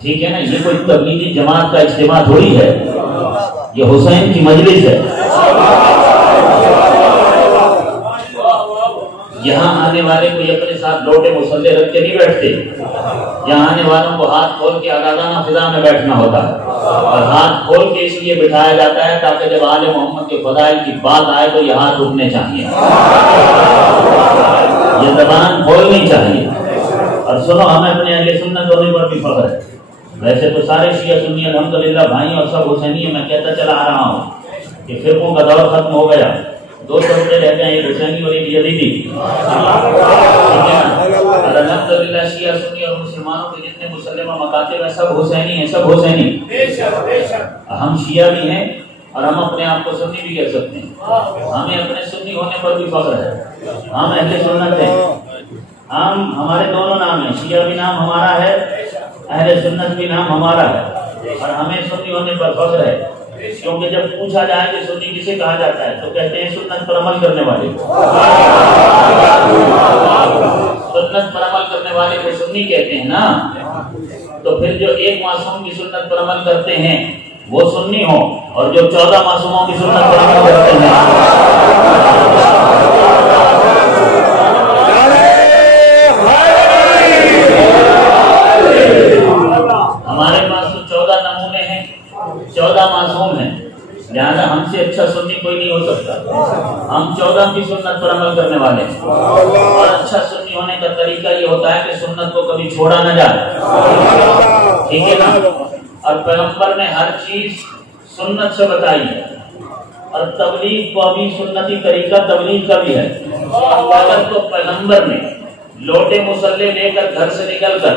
ٹھیک ہے نا؟ یہ کوئی تبلیغی جماعت کا اجتماع تھوڑی ہے، یہ حسین کی مجلس ہے۔ یہاں آنے والے کوئی اپنے ساتھ لوٹے مسلح رکھ کے نہیں بیٹھتے، یہاں آنے والوں کو ہاتھ کھول کے آزادانہ فضا میں بیٹھنا ہوتا ہے، اور ہاتھ کھول کے اس لیے بٹھایا جاتا ہے تاکہ جب آل محمد کے فضائل کی بات آئے تو یہ ہاتھ اٹھنے چاہیے، یہ زبان کھولنی چاہیے۔ اور سنو، ہمیں اپنے اہل سنت ہونے پر بھی فخر ہے، ویسے تو سارے شیعہ سنی الحمدللہ بھائی اور سب حسینی ہیں، میں کہتا چلا آ رہا ہوں کہ فرقوں کا دور ختم ہو گیا، دو طبقے رہ گئے، ایک حسینی اور ایک یزیدی، اور الحمدللہ شیعہ سنی اور مسلمانوں کے جتنے مسلمہ مکاتب ہیں سب حسینی ہیں، سب حسینی۔ ہم شیعہ بھی ہیں اور ہم اپنے آپ کو سنی بھی کہہ سکتے ہیں، ہمیں اپنے سنی ہونے پر بھی فخر ہے، ہم اہل سنت ہیں، ہمارے دونوں نام ہیں، شیعہ بھی نام ہمارا ہے، اہل سنت بھی نام ہمارا ہے، اور ہمیں سنی ہونے پر فخر ہے، کیونکہ جب پوچھا جائے کہ سنی کسے کہا جاتا ہے تو کہتے ہیں سنت پر عمل کرنے والے، سنت پر عمل کرنے والے کو سنی کہتے ہیں نا۔ تو پھر جو ایک معصوم کی سنت پر عمل کرتے ہیں وہ سنی ہو، اور جو 14 معصوموں کی سنت پر عمل کرتے ہیں ہمارے پاس تو 14 نمونے ہیں، 14 معصوم ہیں، لہذا ہم سے اچھا سنی کوئی نہیں ہو سکتا، ہم 14 کی سنت پر عمل کرنے والے ہیں، اور اچھا سنی ہونے کا طریقہ یہ ہوتا ہے کہ سنت کو کبھی چھوڑا نہ جائے، ٹھیک ہے نا؟ اور پیغمبر نے ہر چیز سنت سے بتائی ہے، اور تبلیغ کو ابھی سنتی طریقہ تبلیغ کا بھی ہے۔ اگر تو پیغمبر نے لوٹے مسلح لے کر گھر سے نکل کر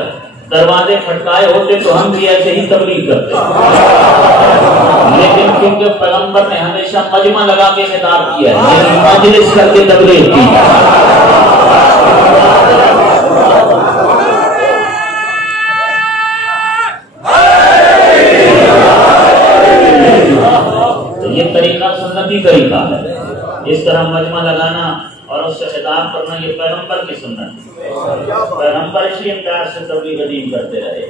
دروازے کھٹکائے ہوتے تو ہم بھی ایسے ہی تبلیغ کرتے، لیکن کیونکہ پیغمبر نے ہمیشہ مجمع لگا کے خطاب کیا ہے، یعنی مجلس کر کے تبلیغ کی۔ تو یہ طریقہ سنتی طریقہ ہے، اس طرح مجمع لگانا اور اس سے خطاب کرنا، یہ پیغمبر کی سنت ہے۔ پیغمبر اسی انداز سے تبلیغ غدیر کرتے رہے،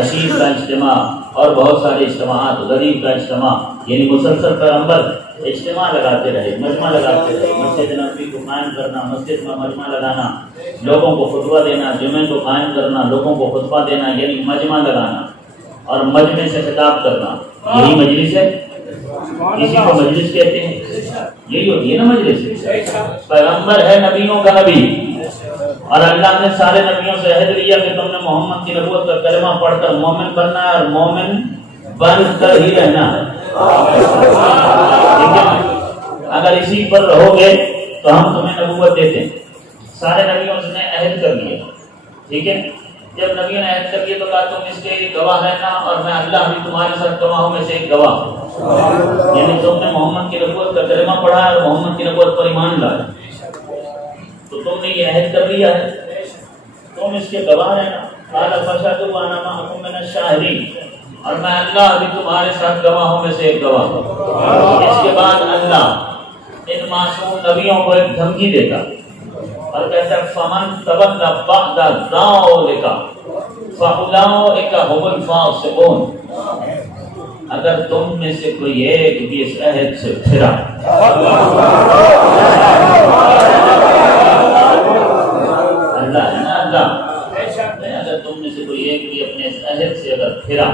عشیر کا اجتماع اور بہت سارے اجتماعات، غریب کا اجتماع، یعنی مسلسل پیغمبر اجتماع لگاتے رہے، مجمع لگاتے رہے۔ مسجد نبوی کو قائم کرنا، مسجد میں مجمع لگانا، لوگوں کو خطبہ دینا، جمعے کو قائم کرنا، لوگوں کو خطبہ دینا، یعنی مجمع لگانا اور مجمع سے خطاب کرنا، یہی مجلس ہے۔ اسی کو مجلس کہتے ہیں، یہی ہوتی ہے نا مجلس۔ پیغمبر ہے نبیوں کا نبی، اور اللہ نے سارے نبیوں سے عہد لیا کہ تم نے محمد کی نبوت کا کلمہ پڑھ کر مومن بننا ہے اور مومن بن کر ہی رہنا ہے۔ اگر اسی پر رہو گے تو ہم تمہیں نبوت دیتے ہیں۔ سارے نبیوں نے عہد کر لیا، ٹھیک ہے۔ جب نبیوں نے عہد کر لیا تو کہا تم اس کے گواہ رہنا اور میں اللہ بھی تمہارے ساتھ گواہوں میں سے ایک گواہ ہوں، یعنی تم نے محمد کی نبوت کا کلمہ پڑھا اور محمد کی نبوت پر ایمان لایا تو تم نے یہ عہد کر لیا ہے، تم اس کے گواہ رہنا۔ قال فاشهدوا وانا معكم من الشاهدين، اور میں اللہ بھی تمہارے ساتھ گواہوں میں سے ایک گواہ ہوں۔ اس کے بعد اللہ ان معصوم نبیوں کو ایک دھمکی دیتا اور کہتا ہے فمن تولى بعد ذلك فاولئك هم الفاسقون، اگر تم میں سے کوئی ایک بھی اس عہد سے پھرا، اللہ ہے نا، اللہ اگر تم میں سے کوئی ایک بھی اپنے اس عہد سے اگر پھرا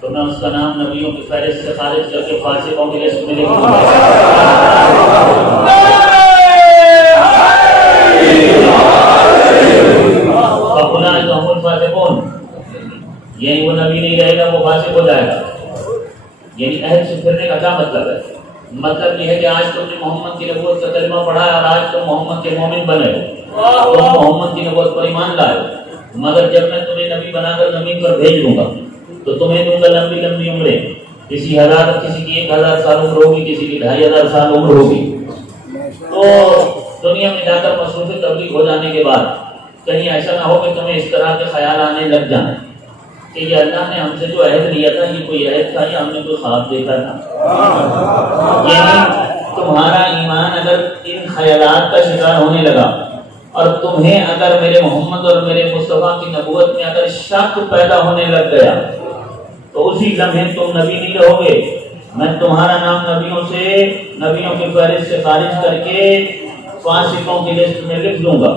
تو میں اس کا نام نبیوں کی فہرست سے خارج کر کے فاسقوں کی لسٹ میں لکھ دوں گا۔ فاولئک هم الفاسقون، یعنی وہ نبی نہیں رہے گا، وہ فاسق ہو جائے گا۔ یعنی عہد سے پھرنے کا کیا مطلب ہے؟ مطلب یہ ہے کہ آج تم نے محمد کی نبوت کا کلمہ پڑھا ہے اور آج تم محمد کے مومن بنے ہو، تم محمد کی نبوت پر ایمان لائے ہو، مگر جب میں تمہیں نبی بنا کر زمین پر بھیج دوں گا تو تمہیں دوں گا لمبی لمبی عمریں، کسی کی 1000 سال عمر ہوگی، کسی کی 2500 سال عمر ہوگی۔ تو دنیا میں جا کر مصروف تبلیغ ہو جانے کے بعد کہیں ایسا نہ ہو کہ تمہیں اس طرح کے خیال آنے لگ جائیں کہ یہ اللہ نے ہم سے جو عہد لیا تھا یہ کوئی عہد تھا یا ہم نے کوئی خواب دیکھا تھا۔ یعنی تمہارا ایمان اگر ان خیالات کا شکار ہونے لگا اور تمہیں اگر میرے محمد اور میرے مصطفیٰ کی نبوت میں اگر شک پیدا ہونے لگ گیا تو اسی لمحے تم نبی نہیں رہو گے، میں تمہارا نام نبیوں کی فہرست سے خارج کر کے فاسقوں کی لسٹ میں لکھ دوں گا۔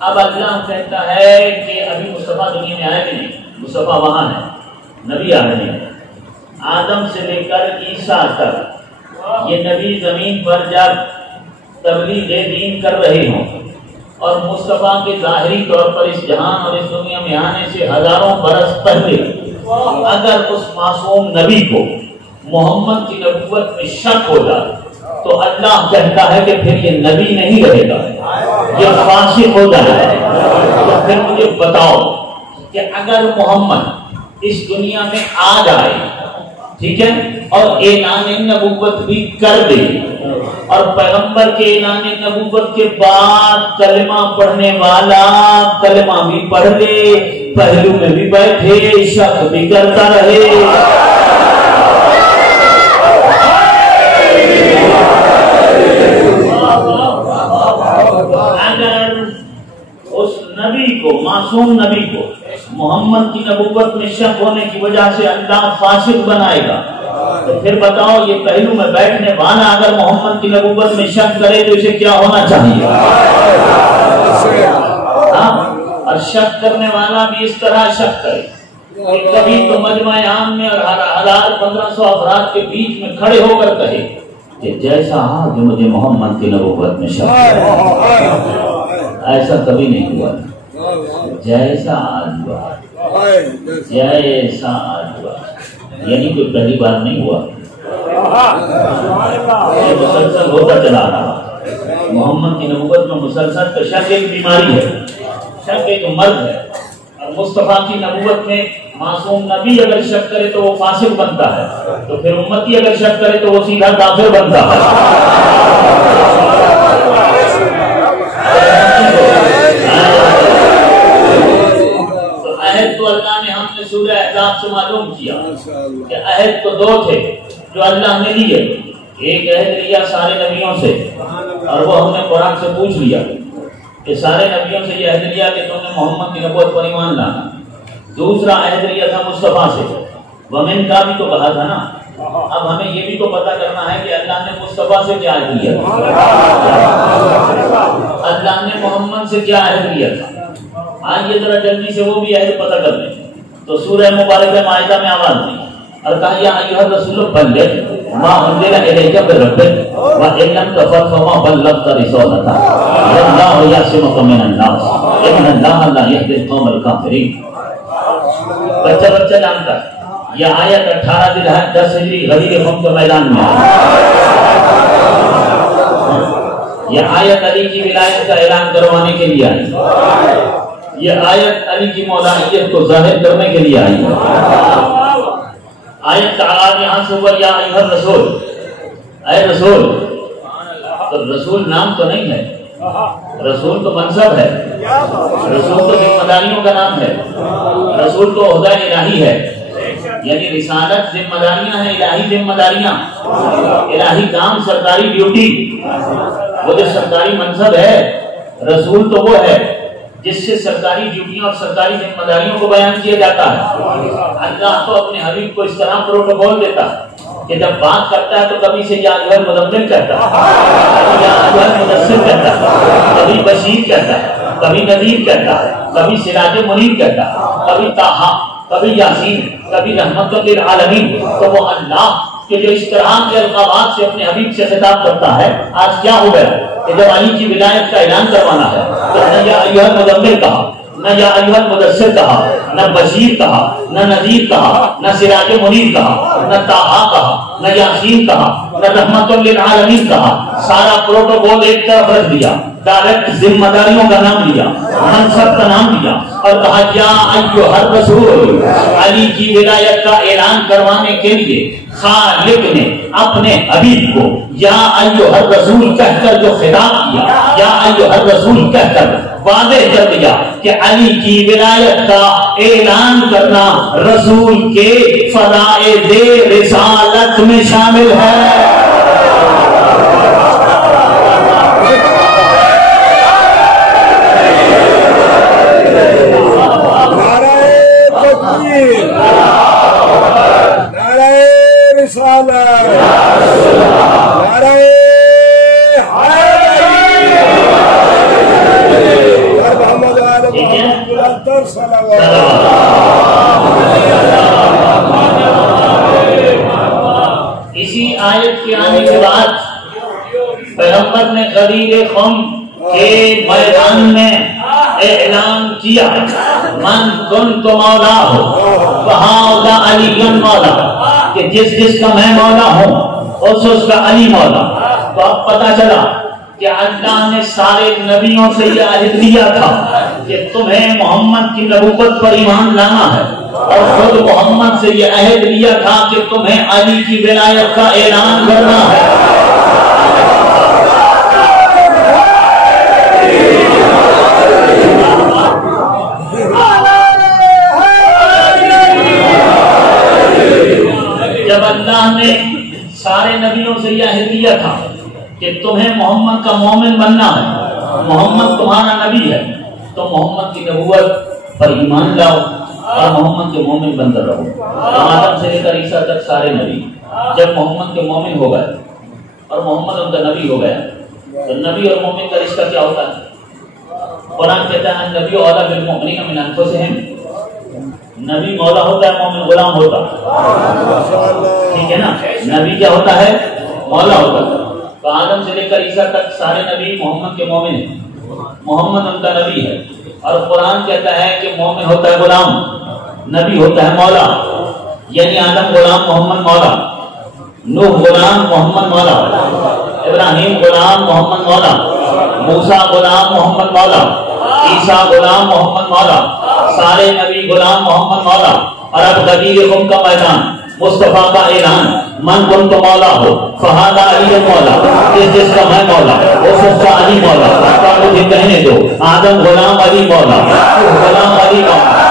اب اللہ کہتا ہے کہ ابھی مصطفیٰ دنیا میں آیا کہ نہیں، مصطفیٰ وہاں ہے، نبی آ رہے ہیں، آدم سے لے کر عیسیٰ تک یہ نبی زمین پر جب تبلیغ دین کر رہے ہوں اور مصطفیٰ کے ظاہری طور پر اس جہان اور اس دنیا میں آنے سے ہزاروں برس پہلے اگر اس معصوم نبی کو محمد کی نبوت میں شک ہو جائے تو اللہ کہتا ہے کہ پھر یہ نبی نہیں رہے گا، یہ فاسق ہو جائے گا۔ تو پھر مجھے بتاؤ کہ اگر محمد اس دنیا میں آ جائے، ٹھیک ہے، اور اعلان نبوت بھی کر دے اور پیغمبر کے اعلان نبوت کے بعد کلمہ پڑھنے والا کلمہ بھی پڑھ لے، پہلو میں بھی بیٹھے، شک بھی کرتا رہے، اگر اس نبی کو، معصوم نبی کو محمد کی نبوت میں شک ہونے کی وجہ سے اللہ فاسق بنائے گا تو پھر بتاؤ یہ پہلو میں بیٹھنے والا اگر محمد کی نبوت میں شک کرے تو اسے کیا ہونا چاہیے؟ اور شک کرنے والا بھی اس طرح شک کرے کہ کبھی تو مجمع عام میں اور 1500 افراد کے بیچ میں کھڑے ہو کر کہے کہ جیسا جو مجھے محمد کی نبوت میں شک ایسا کبھی نہیں ہوا، جیسا آج ہوا، جیسا آج ہوا، یعنی کوئی پہلی بار نہیں ہوا، یہ مسلسل ہوتا چلا رہا۔ محمد کی نبوت میں مسلسل تو شک ایک بیماری ہے، شک ایک مرض ہے، اور مصطفیٰ کی نبوت میں معصوم نبی اگر شک کرے تو وہ فاسق بنتا ہے، تو پھر امتی اگر شک کرے تو وہ سیدھا کافر بنتا ہے۔ تو عہد تو اللہ نے ہم نے سورہ احزاب سے معلوم کیا کہ عہد تو دو تھے جو اللہ نے لیے، ایک عہد لیا سارے نبیوں سے، اور وہ ہم نے قرآن سے پوچھ لیا کہ سارے نبیوں سے یہ عہد لیا کہ تم نے محمد کی نبوت پر ایمان لانا۔ دوسرا عہد لیا تھا مصطفیٰ سے، ومن کا بھی تو کہا تھا نا۔ اب ہمیں یہ بھی تو پتہ کرنا ہے کہ اللہ نے مصطفیٰ سے کیا عہد لیا تھا، اللہ نے محمد سے کیا عہد لیا تھا۔ آئیے ذرا جلدی سے وہ بھی عہد پتہ کر لیں۔ تو سورہ مبارکہ مائدہ میں آواز دی اور کہا یا ایھا الرسول بلغ ما انزل الیک من ربک وان لم تفعل فما بلغت رسالتہ واللہ یعصمک من الناس ان اللہ لا یہدی القوم الکافرین۔ بچہ جانتا ہے یہ آیت 18 ذی الحجہ 10 ہجری غدیر خم کے میدان میں یہ آیت علی کی ولایت کا اعلان کروانے کے لیے آئی، یہ آیت علی کی مولائیت کو ظاہر کرنے کے لیے آئی۔ آیت کا آغاز یہاں سے ہوا یا ایھا الرسول، اے رسول۔ تو رسول نام تو نہیں ہے، رسول تو منصب ہے، رسول تو ذمہ داریوں کا نام ہے، رسول تو عہدہ الہی ہے، یعنی رسالت ذمہ داریاں ہیں، الہی ذمہ داریاں، الہی کام، سرکاری ڈیوٹی۔ وہ جو سرکاری منصب ہے، رسول تو وہ ہے جس سے سرکاری ڈیوٹیاں اور سرکاری ذمہ داریوں کو بیان کیا جاتا ہے۔ اللہ تو اپنے حبیب کو اس طرح پروٹوکول دیتا ہے کہ جب بات کرتا ہے تو کبھی سے یا ایھا المزمل کہتا ہے، کبھی یا ایھا المدثر کہتا ہے، کبھی بشیر کہتا ہے، کبھی نذیر کہتا ہے، کبھی سراج منیر کہتا ہے، کبھی طٰہٰ، کبھی یاسین، کبھی رحمت للعالمین۔ تو وہ اللہ کہ جو اس طرح کے القابات سے اپنے حبیب سے خطاب کرتا ہے، آج کیا ہو گیا کہ جب علی کی ولایت کا اعلان کروانا ہے تو نہ یا ایھا المزمل کہا، نہ یا ایھا المدثر کہا، نہ بشیر کہا، نہ نذیر کہا، نہ سراج منیر کہا، نہ طٰہٰ کہا، نہ یاسین کہا، نہ رحمت للعالمین کہا۔ سارا پروٹوکول ایک طرف رکھ دیا، ڈائریکٹ ذمہ داریوں کا نام لیا، منصب کا نام لیا اور کہا یا ایھا الرسول۔ علی کی ولایت کا اعلان کروانے کے لیے خالق نے اپنے حبیب کو یا ایھا الرسول کہہ کر جو خطاب کیا، یا ایھا الرسول کہہ کر واضح کر دیا کہ علی کی ولایت کا اعلان کرنا رسول کے فرائض رسالت میں شامل ہے۔ اسی آیت کے آنے کے بعد پیغمبر نے غدیر خم کے میدان میں اعلان کیا من کنت مولا ہو فہذا علی مولا، کہ جس جس کا میں مولا ہوں اس کا علی مولا۔ تو اب پتہ چلا کہ اللہ نے سارے نبیوں سے یہ عہد لیا تھا کہ تمہیں محمد کی نبوت پر ایمان لانا ہے، اور خود محمد سے یہ عہد لیا تھا کہ تمہیں علی کی ولایت کا اعلان کرنا ہے۔ جب اللہ نے سارے نبیوں سے یہ عہد لیا تھا کہ تمہیں محمد کا مومن بننا ہے، محمد تمہارا نبی ہے، تو محمد کی نبوت پر ایمان لاؤ اور محمد کے مومن بن کر رہو۔ آدم سے لے کر عیسیٰ تک سارے نبی جب محمد کے مومن ہو گئے اور محمد ان کا نبی ہو گیا، تو نبی اور مومن کا رشتہ کیا ہوتا ہے؟ قرآن کہتا ہے نبی اولیٰ بالمؤمنین من انفسہم، نبی مولا ہوتا ہے، مومن غلام ہوتا ہے، ٹھیک ہے نا؟ نبی کیا ہوتا ہے؟ مولا ہوتا ہے۔ تو آدم سے لے کر عیسیٰ تک سارے نبی محمد کے مومن ہیں، محمد ان کا نبی ہے، اور قرآن کہتا ہے کہ مومن ہوتا ہے غلام، نبی ہوتا ہے مولا، یعنی آدم غلام محمد مولا، نوح غلام محمد مولا، ابراہیم غلام محمد مولا، موسیٰ غلام محمد مولا، عیسیٰ غلام محمد مولا، سارے نبی غلام محمد مولا، اور اب غدیر خم کا میدان، مصطفیٰ کا اعلان، من کن تو مولا ہو فہذا علی مولا، جس کا میں مولا اس کا علی مولا، مجھے کہنے دو آدم غلام علی مولا، غلام علی مولا۔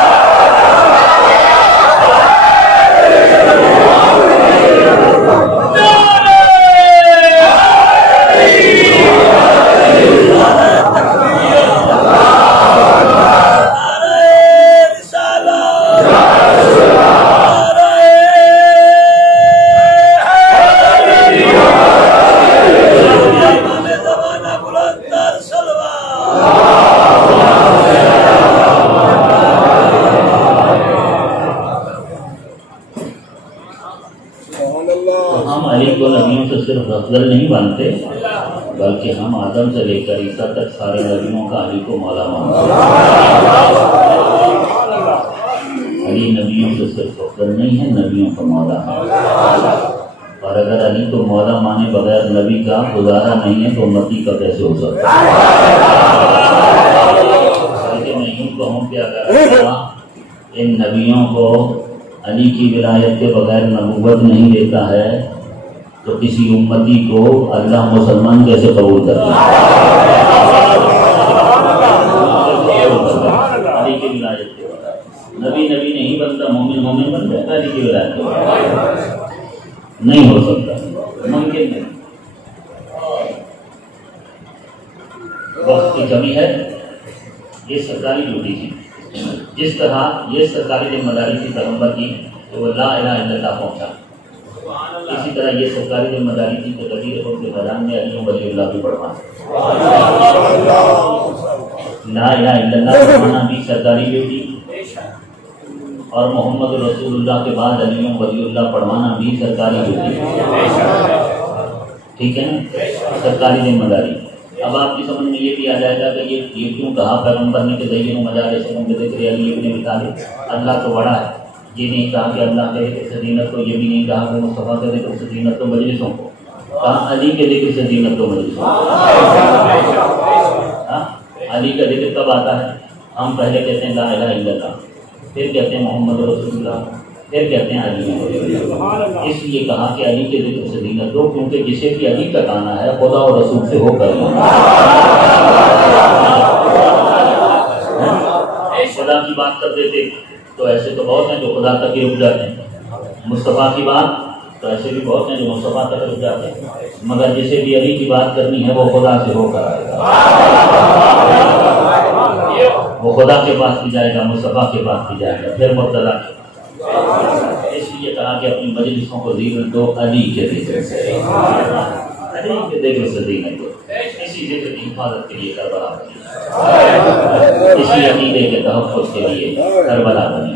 صرف افضل نہیں مانتے بلکہ ہم آدم سے لے کر عیسیٰ تک سارے نبیوں کا علی کو مولا مانتے ہیں۔ علی نبیوں سے صرف افضل نہیں ہے، نبیوں کا مولا ہے، اور اگر علی کو مولا مانے بغیر نبی کا گزارا نہیں ہے تو امتی کا کیسے ہو سکتا ہے؟ میں یوں کہوں کہ اگر ان نبیوں کو علی کی ولایت کے بغیر نبوت نہیں دیتا ہے تو کسی امتی کو اللہ مسلمان کیسے قبول کرتا ہے؟ علی کی ولایت کے بغیر نبی نہیں بنتا، مومن بن جاتا علی کی ولایت کے بغیر نہیں ہو سکتا، ممکن نہیں۔ وقت کی کمی ہے، یہ سرکاری ڈیوٹی تھی، جس طرح یہ سرکاری ذمہ داری تھی پیغمبر کی کہ وہ لا الہ الا اللہ پہنچا، اسی طرح یہ سرکاری ذمہ داری تھی کہ غدیر خم کے میدان میں علی ولی اللہ بھی پڑھوانا، لا الہ الا اللہ پڑھوانا بھی سرکاری ڈیوٹی، اور محمد رسول اللہ کے بعد علی ولی اللہ پڑھوانا بھی سرکاری ڈیوٹی، ٹھیک ہے نا، سرکاری ذمہ داری۔ اب آپ کی سمجھ میں یہ بھی آ جائے گا کہ یہ کیوں کہا پیغمبر نے کہ زینوا مجالسکم بذکر علی ابن طالب، اللہ تو بڑا ہے، یہ نہیں کہا کہ اللہ کے ذکر سے زینت کو، یہ بھی نہیں کہا کہ مصطفیٰ کے ذکر سے زینت کو مجلسوں کو، کہا علی کے ذکر سے زینت کو مجلسوں کو۔ علی کا ذکر کب آتا ہے؟ ہم پہلے کہتے ہیں لا الہ الا اللہ، پھر کہتے ہیں محمد رسول اللہ، پھر کہتے ہیں علی۔ اس لیے کہا کہ علی کے ذکر سے زینت دو، کیونکہ جسے بھی علی تک آنا ہے خدا اور رسول سے ہو کر خدا کی بات کر دیتے تو ایسے تو بہت ہیں جو خدا تک ہی رک جاتے ہیں، مصطفیٰ کی بات تو ایسے بھی بہت ہیں جو مصطفیٰ تک رک جاتے ہیں، مگر جسے بھی علی کی بات کرنی ہے وہ خدا سے ہو کر آئے گا، وہ خدا کے پاس بھی جائے گا، مصطفیٰ کے پاس بھی جائے گا، پھر مرتضیٰ کے پاس۔ اس لیے کہا کہ اپنی مجلسوں کو زینت دو علی کے ذکر سے، علی کے ذکر سے زینت دو، اسی ذکر کی حفاظت کے لیے کربلا بنی، اسی عقیدے کے تحفظ کے لیے کربلا بنی،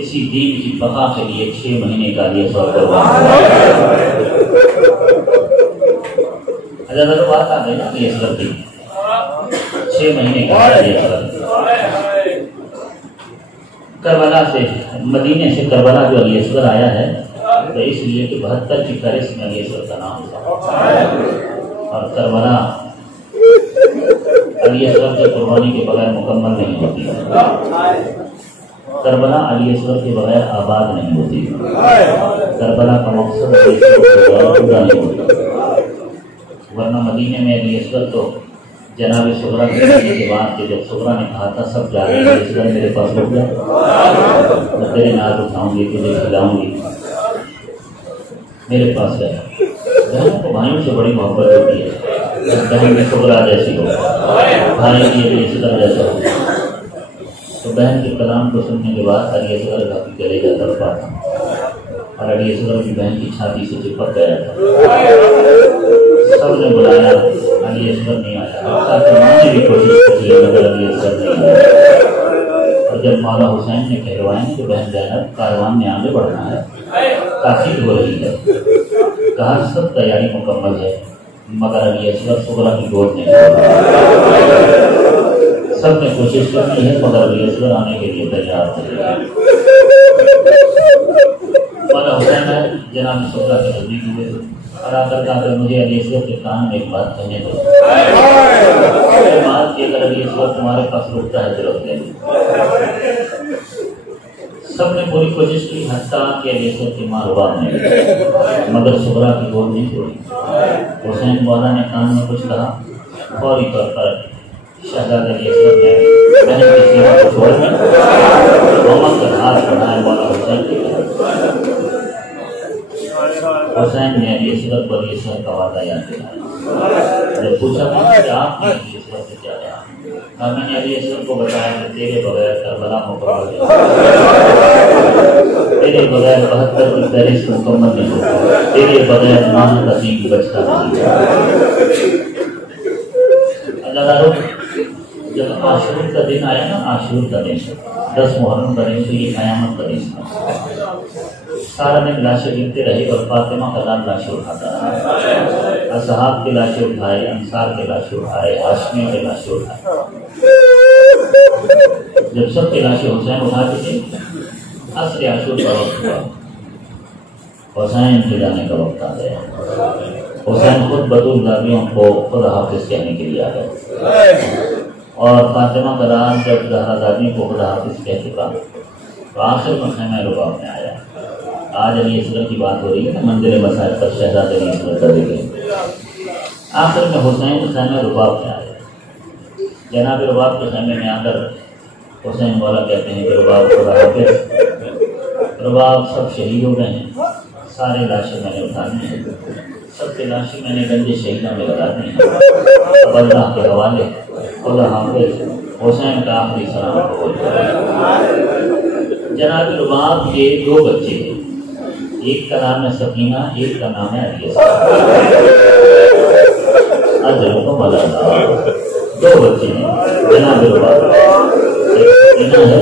اسی دین کی بقا کے لیے 6 مہینے کا یہ سب قربان۔ حضرت بات آ گئی نا یہ سب کی 6 مہینے کا یہ سب کربلا سے، مدینے سے کربلا جو علی اصغر آیا ہے تو اس لیے کہ 72 کی فہرست میں علی اصغر کا نام تھا، اور کربلا علی اصغر کی قربانی کے بغیر مکمل نہیں ہوتی، کربلا علی اصغر کے بغیر آباد نہیں ہوتی، کربلا کا مقصد پورا نہیں ہوتا، ورنہ مدینے میں علی اصغر تو جناب صغرا کے بعد کہ جب صغرا نے کہا تھا سب جا رہے ہیں اصغر میرے پاس رک جا، میں تیرے ناز اٹھاؤں گی، تجھے کھلاؤں گی، میرے پاس ہے۔ بہنوں کو بھائیوں سے بڑی محبت ہوتی ہے، بہن میں صغرا جیسی ہو، بھائی کی علی اصغر جیسا ہو، تو بہن کے کلام کو سننے کے بعد علی اصغر کا گلے کا تڑپا تھا، اور علی اصغر کی بہن کی چھاتی سے چپک گیا تھا، سب نے بلایا علی اصغر نہیں آیا، نے بھی کوشش کی مگر علی اصغر نہیں آیا، اور جب مولا حسین نے کہلوایا کہ بہن زینب کاروان نے آگے بڑھنا ہے، تاخیر ہو رہی ہے، کہا سب تیاری مکمل ہے مگر علی اصغر صغرا کی گود نہیں، سب نے کوشش کرنی ہے مگر علی اصغر آنے کے لیے تیار نہیں۔ مولا حسین جناب صغرا کے نزدیک ہوئے کھڑا کر اگر مجھے علی اصغر کے کان میں ایک بات کہنے دو، بات کہ اگر علی اصغر تمہارے پاس رکتا ہے تو رکھ لیں۔ سب نے پوری کوشش کی، حتیٰ کہ علی اصغر کی ماں رباب نے، مگر صغرا کی گود نہیں توڑی۔ حسین مولا نے کان میں کچھ کہا، فوری طور پر شہزادہ علی اصغر نے بہن کی سینا کو چھوڑ دیا، محمد کا ہاتھ بڑھائے مولا حسین کی طرف۔ حسین نے علی اصغر کو علی اصغر کا وعدہ یاد دلایا۔ جب پوچھا کہ آپ نے علی اصغر سے کیا کہا، میں نے علی اصغر کو بتایا کہ تیرے بغیر کربلا مکمل نہیں، تیرے بغیر 72 کی فہرست مکمل نہیں ہوگی، تیرے بغیر مان عظیم کی بچتا نہیں۔ اللہ تعالیٰ جب عاشور کا دن آیا نا، عاشور کا دن 10 محرم کا دن، تو یہ قیامت کا دن تھا۔ سارا دن لاشیں گرتے رہے اور فاطمہ کا لال لاشیں اٹھاتا رہا، اصحاب کے لاشیں اٹھائے، انصار کے لاشیں اٹھائے، ہاشمیوں کے لاشیں اٹھائے۔ جب سب کے لاشیں حسین اٹھاتے تھے، عصر عاشور کا وقت ہوا، حسین کے جانے کا وقت آ گیا۔ حسین خود بطول دادیوں کو خدا حافظ کہنے کے لیے آ گئے، اور فاطمہ کا لال جب زہرا دادی کو خدا حافظ کہہ چکا تو آخر میں خیمہ رباب میں آیا۔ آج علی اصغر کی بات ہو رہی ہے نا، منزل مسائل پر شہزادہ علی اصغر کا ذکر۔ آخر میں حسین خیمہ رباب میں آیا۔ جناب رباب کے خیمے میں آ کر حسین مولا کہتے ہیں کہ رباب خدا حافظ، رباب سب شہید ہو گئے ہیں، سارے لاشیں میں نے اٹھا دی ہیں، سب کے لاشیں میں نے گنج شہیدوں میں لگا دی ہیں، اب اللہ کے حوالے خدا حافظ، حسین کا آخری سلام قبول کریں۔ جناب رباب کے 2 بچے ہیں، ایک کا نام ہے سکینہ، ایک کا نام ہے علی اصغر۔ اجرکم اللہ، 2 بچے ہیں جناب رباب، ایک سکینہ ہے،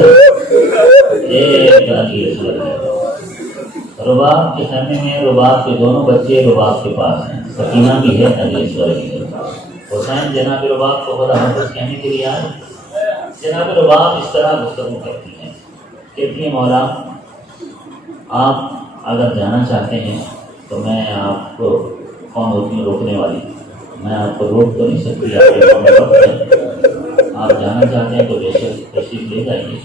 ایک علی اصغر ہے۔ رباب کے خیمے میں رباب کے دونوں بچے رباب کے پاس ہیں، سکینہ بھی ہے، علی اصغر بھی ہے۔ حسین جناب رباب کو خدا حافظ کہنے کے لیے آئے۔ جناب رباب اس طرح گفتگو کرتی ہیں، کہتی ہیں مولا آپ اگر جانا چاہتے ہیں تو میں آپ کو، کون ہوتی ہوں روکنے والی، میں آپ کو روک تو نہیں سکتی، آپ جانا چاہتے ہیں تو بے شک تشریف لے جائیے،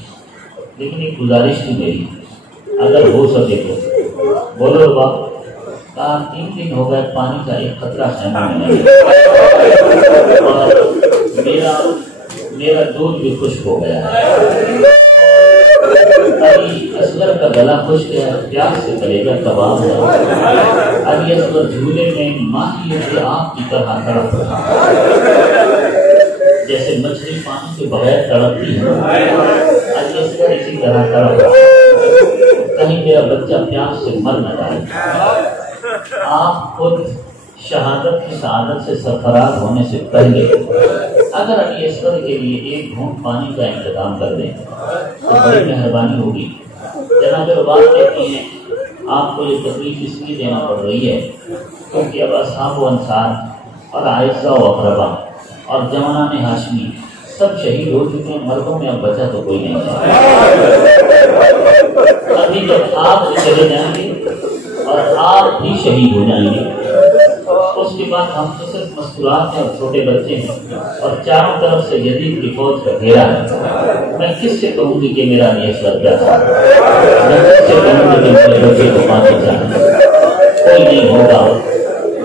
لیکن ایک گزارش تھی میری، اگر ہو سکے تو بولو رباب۔ کہا 3 دن ہو گئے پانی کا ایک قطرہ خیمہ میں نہیں، اور میرا دودھ بھی خشک ہو گیا ہے، علی اصغر کا گلا خشک ہے، پیاس سے کلیجہ کباب ہے، علی اصغر جھولے میں ماہی سے آپ کی طرح تڑپ رہا جیسے مچھلی پانی کے بغیر تڑپتی ہے، علی اصغر اسی طرح تڑپ رہا، کہیں میرا بچہ پیاس سے مر نہ جائے۔ آپ خود شہادت کی سعادت سے سرفراز ہونے سے پہلے اگر علی اصغر کے لیے 1 گھونٹ پانی کا انتظام کر دیں تو بڑی مہربانی ہوگی۔ جناب رباب کہتی ہیں آپ کو یہ تکلیف اس لیے دینا پڑ رہی ہے کیونکہ اب اصحاب و انصار اور اعزاء و اقربا اور جوانان ہاشمی سب شہید ہو چکے ہیں، مردوں میں اب بچا تو کوئی نہیں ہے۔ ابھی جب آپ چلے جائیں گے اور آپ بھی شہید ہو جائیں گے، اس کے بعد ہم تو صرف مستورات ہیں اور چھوٹے بچے ہیں، اور چاروں طرف سے یزید کی فوج کا گھیرا ہے۔ میں کس سے کہوں گی کہ میرا علی اصغر کیا تھا، میں کس سے کہوں گی کہ میرے بچے کو پانی چاہیے؟ کوئی نہیں ہوگا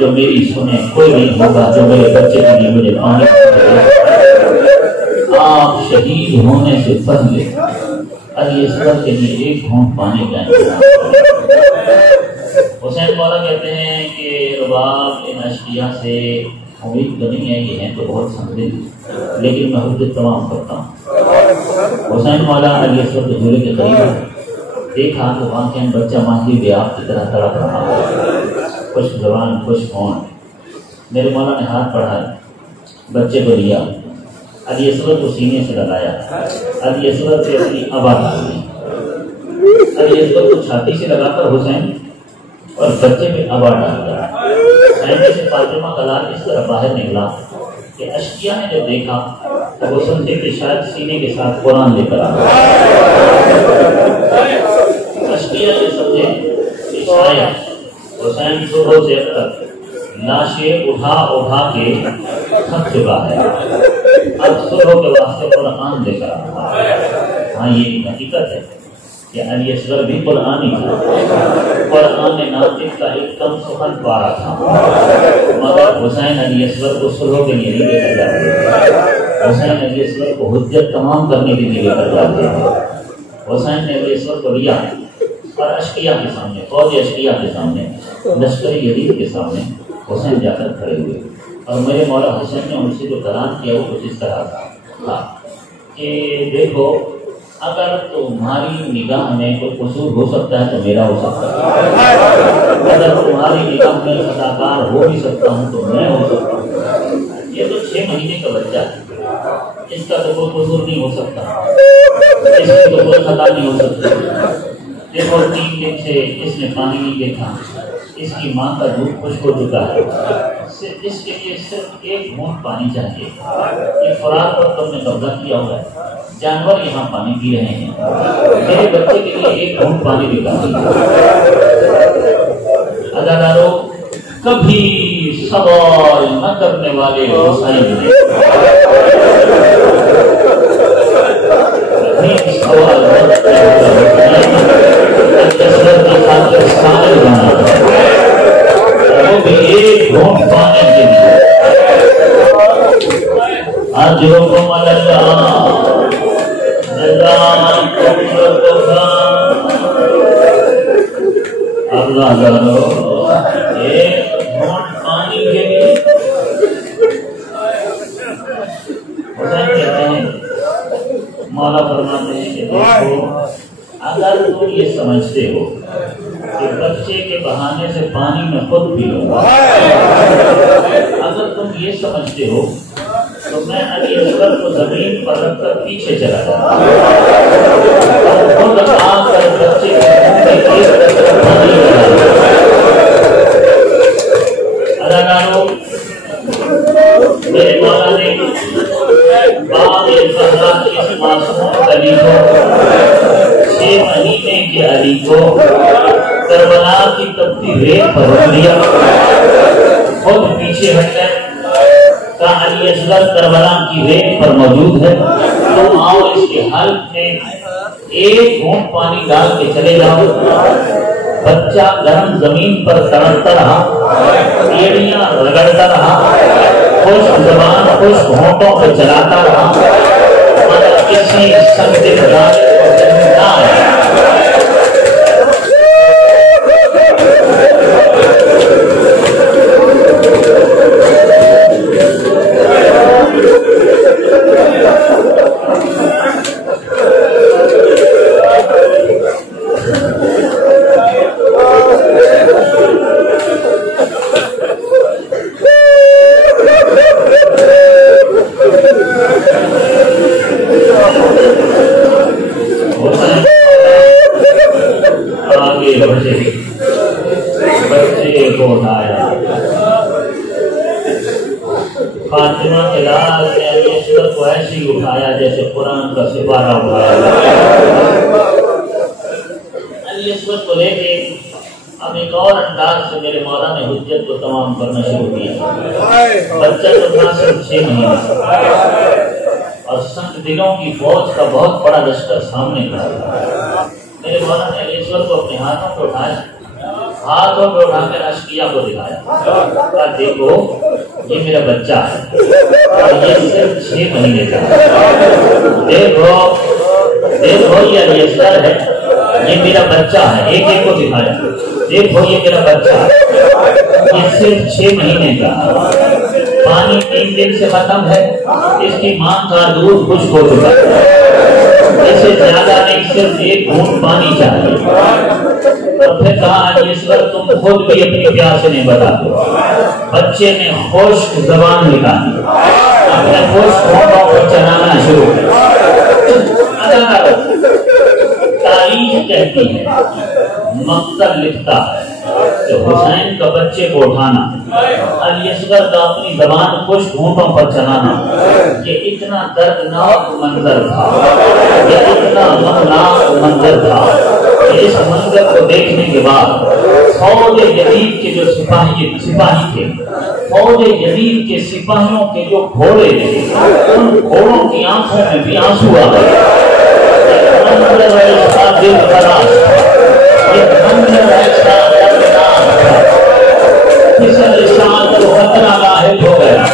جو میری سنے، کوئی نہیں ہوگا جو میرے بچے کے لیے مجھے پانی چاہیے۔ آپ شہید ہونے سے پہلے علی اصغر کے لیے 1 گھونٹ پانی کا انتظام کریں۔ حسین مولا کہتے ہیں کہ رباب ان اشقیاء سے امید تو نہیں ہے، یہ ہیں تو بہت سمجھے، لیکن میں حجت تمام کرتا ہوں۔ حسین مولا علی اصغر کے جھولے کے قریب دیکھا تو واقعاً بچہ ماہی بھی آپ کی طرح تڑپ رہا ہے، خشک زبان خشک ہونٹ۔ میرے مولا نے ہاتھ بڑھائے، بچے کو لیا، علی اصغر کو سینے سے لگایا، علی اصغر سے اپنی ابا ڈال دی، علی اصغر کو چھاتی سے لگا کر حسین اور بچے میں ابا ڈال دیا۔ سینے سے فاطمہ کا لال اس طرح باہر نکلا کہ اشقیاء نے جب دیکھا تو وہ سمجھے کہ شاید سینے کے ساتھ قرآن لے کر آ اشقیاء نے سمجھے کہ شاید حسین صبح سے اب تک لاشیں اٹھا اٹھا کے تھک چکا ہے، اب صلح کے واسطے قرآن لے کر رہا ہے۔ ہاں یہ حقیقت ہے کہ علی اصغر بھی قرآنی تھا، قرآن ناطق کا ایک کم سخن پارا تھا، مگر حسین علی اصغر کو صلح کے لیے لے کر جاتے، حسین علی اصغر کو حجت تمام کرنے کے لیے لے کر جاتے ہیں۔ حسین نے علی اصغر کو لیا اور اشقیاء کے سامنے، فوج اشقیاء کے سامنے، لشکر یزید کے سامنے حسین جا کر کھڑے ہوئے، اور میرے مولا حسین نے ان سے جو کلام کیا وہ کچھ اس طرح تھا کہ دیکھو اگر تمہاری نگاہ میں کوئی قصور ہو سکتا ہے تو میرا ہو سکتا ہے، اگر تمہاری نگاہ میں خطاکار ہو بھی سکتا ہوں تو میں ہو سکتا ہوں۔ یہ تو 6 مہینے کا بچہ ہے، اس کا تو کوئی قصور نہیں ہو سکتا، اس کی تو کوئی خطا نہیں ہو سکتی۔ دیکھو 3 دن سے اس نے پانی نہیں دیکھا، اس کی ماں کا دودھ خشک ہو چکا ہے، اس کے لیے صرف 1 گھونٹ پانی چاہیے۔ یہ خوراک پر تم نے قبضہ کیا ہوا ہے، جانور یہاں پانی پی رہے ہیں، میرے بچے کے لیے 1 گھونٹ پانی نکالیے۔ اداکاروں کبھی سوال نہ کرنے والے حسین نے کبھی سوال نہ کرنے وہ بھی 1 گھونٹ پانے کے لیے اجرکم اللہ اللہ کرو 1 گھونٹ پانی کے لیے۔ حسین کہتے ہیں، مولا فرماتے ہیں کہ دیکھو اگر تم یہ سمجھتے ہو کہ بچے کے بہانے سے پانی میں خود پی لوں گا، اگر تم یہ سمجھتے ہو تو میں علی اصغر کو زمین پر رکھ کر پیچھے چلا جاؤں اور خود آ کر بچے کے منہ میں ایک قطرہ پانی ڈالا۔ اداکاروں میرے مولا نے بعد الزہرا کی اس معصوم علی کو 6 مہینے کے علی کو کربلا کی تپتی ریت پر رکھ دیا، خود پیچھے ہٹ گئے، کہا علی اصغر کربلا کی ریت پر موجود ہے، تم آؤ اس کے حلق میں 1 گھونٹ پانی ڈال کے چلے جاؤ۔ بچہ گرم زمین پر تڑپتا رہا، ایڑیاں رگڑتا رہا، خشک زبان خشک ہونٹوں پہ چلاتا رہا، مگر کسی سخت خدا کو جنم نہ آیا۔ بچے کو اٹھایا، فاطمہ کے لال نے علی اصغر کو ایسے ہی اٹھایا جیسے قرآن کا سپارہ اٹھایا۔ علی اصغر کو لے کے اب ایک اور انداز سے میرے مولا نے حجت کو تمام کرنا شروع کیا۔ بچہ تو تھا صرف 6 مہینے اور سخت دلوں کی فوج کا بہت بڑا لشکر سامنے کھڑا تھا۔ میرے مولا نے علی اصغر کو اپنے ہاتھوں پہ اٹھایا، ہاتھوں پہ اٹھا کر اشقیاء کو دکھایا، کہا دیکھو یہ میرا بچہ ہے اور یہ صرف 6 مہینے کا ہے، دیکھو یہ علی اصغر ہے، یہ میرا بچہ ہے، ایک ایک کو دکھایا، دیکھو یہ میرا بچہ ہے، یہ صرف 6 مہینے کا ہے، پانی 3 دن سے ختم ہے، اس کی ماں کا دودھ خشک ہو چکا ہے، اسے زیادہ نہیں صرف 1 گھونٹ پانی چاہیے۔ اور پھر کہا علی اصغر تم خود بھی اپنی پیاس نہیں بتا دو۔ بچے نے خشک زبان نکالی، اپنے خشک ہونٹوں پر چلانا شروع کیا۔ تاریخ کہتی ہے، مقتل لکھتا ہے کہ حسین کا بچے کو اٹھانا، علی اصغر کا اپنی زبان خشک ہونٹوں پر چلانا، یہ اتنا دردناک منظر تھا، یہ اتنا غمناک منظر تھا کہ اس منظر کو دیکھنے کے بعد فوج یزید کے جو سپاہی تھے، فوج یزید کے سپاہیوں کے جو گھوڑے تھے، ان گھوڑوں کی آنکھوں میں بھی آنسو آ گئے۔ منظر ایسا دل خراش، یہ منظر ایسا دردناک تھا، کسی لسان کو خطرہ لاحق ہو گیا۔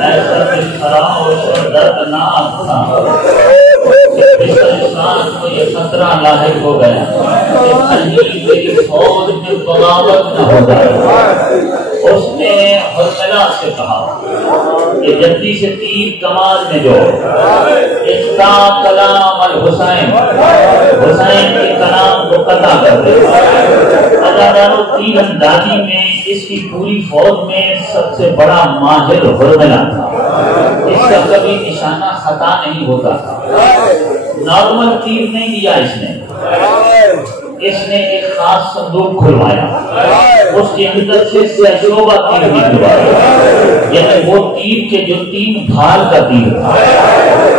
ایسا دل خراش اور دردناک تھا کہ انسان کو یہ خطرہ لاحق ہو گیا کہ کہیں میری فوج میں بغاوت نہ ہو جائے۔ اس نے حرملہ سے کہا کہ جلدی سے تیر کمان میں جو اختا کلام الحسین، حسین کے کلام کو قطع کر دے۔ اداروں تیر اندازی میں اس کی پوری فوج میں سب سے بڑا ماہر حرملہ تھا، اس کا کبھی نشانہ خطا نہیں ہوتا تھا۔ نارمل تیر نہیں دیا اس نے ایک خاص صندوق کھلوایا، اس کے اندر سے سہشوبہ تیر نکلوایا، یعنی وہ تیر کے جو 3 بھال کا تیر تھا،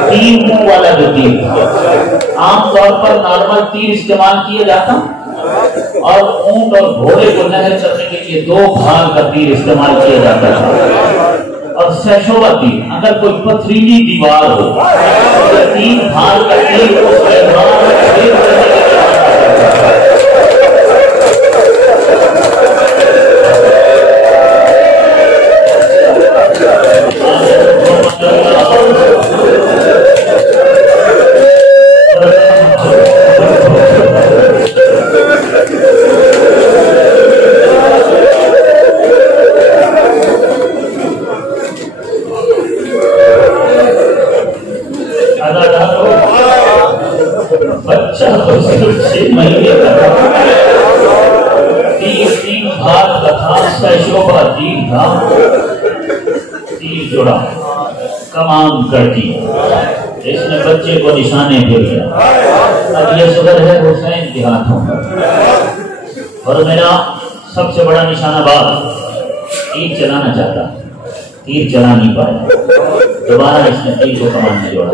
3 منہ والا جو تیر تھا۔ عام طور پر نارمل تیر استعمال کیا جاتا اور اونٹ اور گھوڑے کو نہر کرنے کے لیے 2 بھال کا تیر استعمال کیا جاتا تھا، اور سہشوبہ تیر اگر کوئی پتھریلی دیوار ہو تو 3 بھال کا تیر اس کے بچہ تو صرف 6 مہینے کا تھا، 3 بھال کا تھا، سہشوبہ تیر تھا، تیر جڑا، کمان کڑتی، اس نے بچے کو نشانے پھر دیا۔ اب یہ صدر ہے حسین کے ہاتھوں اور میرا سب سے بڑا نشانہ باز تیر چلانا چاہتا، تیر چلا نہیں پایا، دوبارہ اس نے تیر کو کمان میں جوڑا،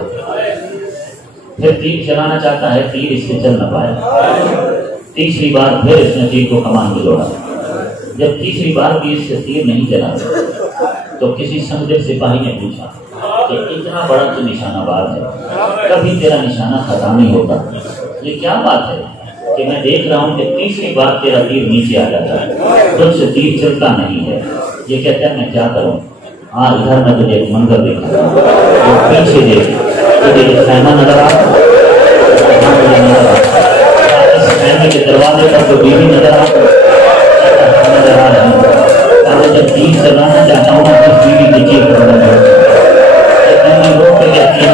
پھر تیر چلانا چاہتا ہے، تیر اس سے چل نہ پایا، تیسری بار پھر اس نے تیر کو کمان میں جوڑا، جب تیسری بار بھی اس سے تیر نہیں چلا تو کسی سمجھے سپاہی نے پوچھا کہ اتنا بڑا تو نشانہ باز ہے، کبھی تیرا نشانہ خطا نہیں ہوتا، یہ کیا بات ہے کہ میں دیکھ رہا ہوں کہ تیسری بار تیرا تیر نیچے آ جاتا ہے، تجھ سے تیر چلتا نہیں ہے۔ یہ کہتا ہے میں کیا کروں، ادھر میں تجھے ایک منظر دیکھا، وہ پیچھے دیکھ، تجھے ایک خیمہ نظر آ رہا، اس خیمے کے دروازے پر تو بیوی نظر آ رہی ہے، اور جب تیر چلانا چاہتا ہوں تو بیوی کی چیخ پڑا ہے،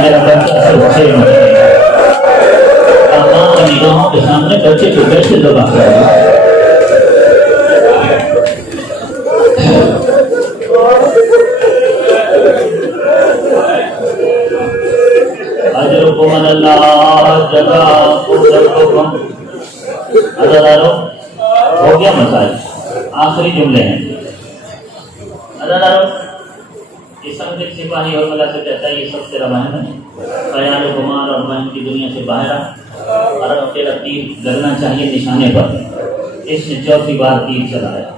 میرا بچہ سب سے نگاہوں کے سامنے بچے کو کیسے دبا کر اجرکم اللہ جزا قدرکم۔ عزادارو ہو گیا مسائل، آخری جملے ہیں۔ عزادارو یہ سمجھے سپاہی اور ملا سے کہتا ہے یہ سب تیرا بہن ہے، خیال و گمان اور بہن کی دنیا سے باہر آ، اور تیرا تیر لگنا چاہیے نشانے پر۔ اس نے 4تھی بار تیر چلایا۔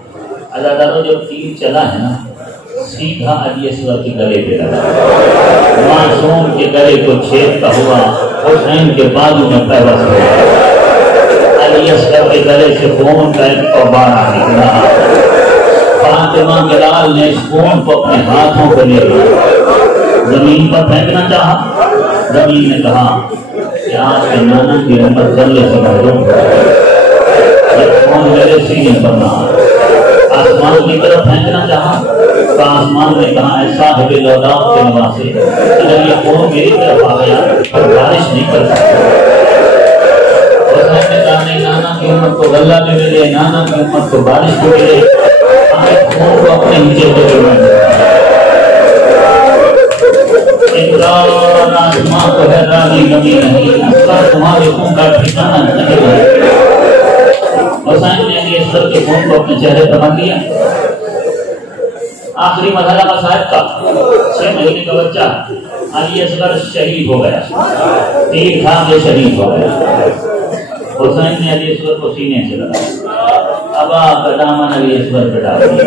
عزادارو جب تیر چلا ہے نا سیدھا علی اصغر کے گلے پہ لگا، معصوم کے گلے کو چھیدتا ہوا حسین کے بازو میں پیوست ہوا، علی اصغر کے گلے سے خون کا ایک فوارہ نکلا۔ فاطمہ کے لال نے اس خون کو اپنے ہاتھوں کو لے لیا، زمین پر پھینکنا چاہا، زمین نے کہا کہ آج کے نانا کی رحمت ذلے سے محروم ہے، یہ خون میرے سینے پر نہ آئے۔ آسمان کی طرف پھینکنا چاہا تو آسمان نے کہا اے صاحب لوداع کے نواسے، اگر یہ خون میری طرف آ گیا تو بارش نہیں کر سکتا۔ حسین نے کہا نہیں، نانا کی امت کو غلہ بھی ملے، نانا کی امت کو بارش بھی ملے، ہمیں خون کو اپنے نیچے پہ جوڑنا چاہیے۔ اقرار آسماں کو ہے راگی کمی نہیں، اصغر تمہارے خون کا ٹھکانا نہیں ہے۔ حسین نے علی اصغر کے خون کو اپنے چہرے پر باندھ لیا۔ آخری مرحلہ مصائب کا، 6 مہینے کا بچہ علی اصغر شہید ہو گیا، تیر کھا کے شہید ہو گیا۔ حسین نے علی اصغر کو سینے سے لگایا، ابا کا دامن علی اصغر پہ ڈال دیا۔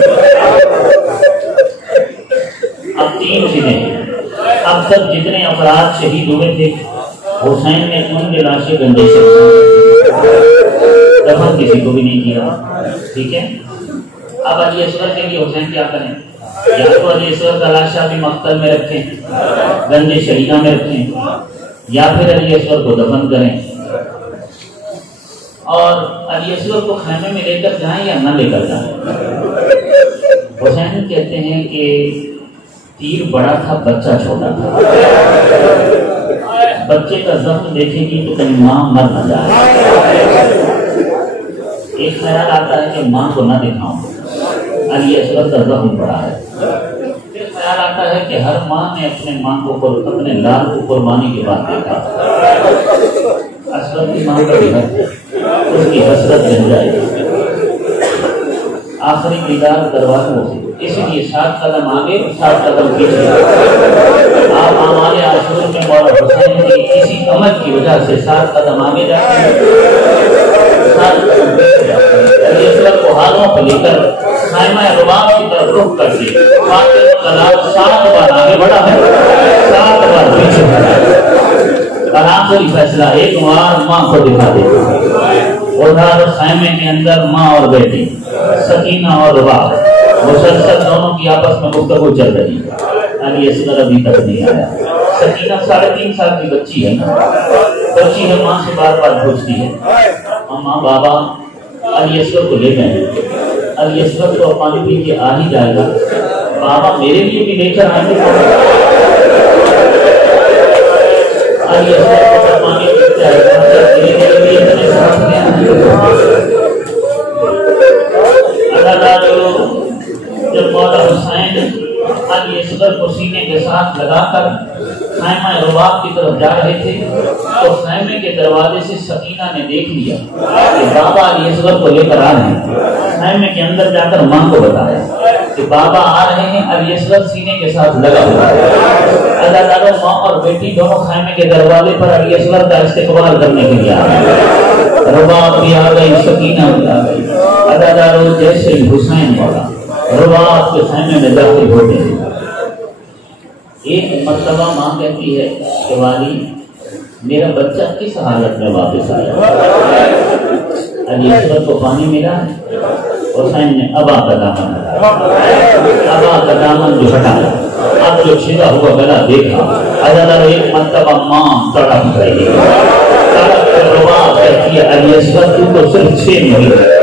اب 3 چیزیں، اب تک جتنے افراد شہید ہوئے تھے حسین نے ان کے لاشیں گندے سے دفن کسی کو بھی نہیں کیا، ٹھیک ہے۔ اب علی اصغر کے لیے حسین کیا کریں؟ یا تو علی اصغر کا لاشا بھی مقتل میں رکھیں، گندے شہیدہ میں رکھیں، یا پھر علی اصغر کو دفن کریں اور علی اصغر کو خیمے میں لے کر جائیں یا نہ لے کر جائیں۔ حسین کہتے ہیں کہ تیر بڑا تھا، بچہ چھوٹا تھا، بچے کا زخم دیکھے گی تو کہیں ماں مر نہ جائے۔ ایک خیال آتا ہے کہ ماں کو نہ دکھاؤں، علی اصغر کا زخم پڑا ہے۔ پھر خیال آتا ہے کہ ہر ماں نے اپنے ماں کو، اپنے لال کو قربانی کے بعد دیکھا، اصغر کی ماں کا بھی ہے، اس کی حسرت بن جائے گی، آخری دیدار کروا دو۔ اسی لیے 7 قدم آگے 7 قدم پیچھے۔ آپ ہمارے عاشور میں مولا حسین کی اسی عمل کی وجہ سے 7 قدم آگے جاتے ہیں، 7 قدم پیچھے جاتے ہیں۔ علی اصغر کو ہاتھوں پہ لے کر خیمہ رباط کی طرف رخ کر کے فاطمہ کا لال 7 بار آگے بڑھا ہے، 7 بار پیچھے بڑھا ہے۔ اور آخری فیصلہ ایک بار ماں کو دکھا دیتا، ادھر خیمے کے اندر ماں اور بیٹی سکینہ اور رباط مسلسل دونوں کی آپس میں گفتگو چل رہی ہے۔ علی اصغر ابھی تک نہیں آیا۔ سکینہ 3.5 سال کی بچی ہے نا، بچی ہے، ماں سے بار بار پوچھتی ہے اماں بابا علی اصغر کو لے گئے، علی اصغر کو پانی پی کے آ ہی جائے گا، بابا میرے لیے بھی لے کر آئیں گے؟ علی اصغر کو پانی پی کے آئے گا، میرے لیے اتنے ساتھ میں جب مولا حسین علی اصغر کو سینے کے ساتھ لگا کر خیمہ رباط کی طرف جا رہے تھے تو خیمے کے دروازے سے سکینہ نے دیکھ لیا کہ بابا علی اصغر کو لے کر آ رہے ہیں۔ خیمے کے اندر جا کر ماں کو بتایا کہ بابا آ رہے ہیں، علی اصغر سینے کے ساتھ لگا ہوا ہے۔ اللہ تعالیٰ ماں اور بیٹی دونوں خیمے کے دروازے پر علی اصغر کا استقبال کرنے کے لیے آ گئے، رباط بھی آ گئی، سکینہ بھی آ گئی۔ اللہ تعالیٰ جیسے حسین مولا رباط کے خیمے میں داخل ہوتے ہیں، ایک مرتبہ ماں کہتی ہے کہ والی میرا بچہ کس حالت میں واپس آیا؟ علی اصغر کو پانی ملا ہے، حسین نے ابا کا دامن ہٹایا، ابا کا دامن جو ہٹایا، اب جو چھدا ہوا گلا دیکھا، اللہ ایک مرتبہ ماں تڑپ رہی ہے، تڑپ کر رباط کہتی ہے علی اصغر تو صرف 6 مہینے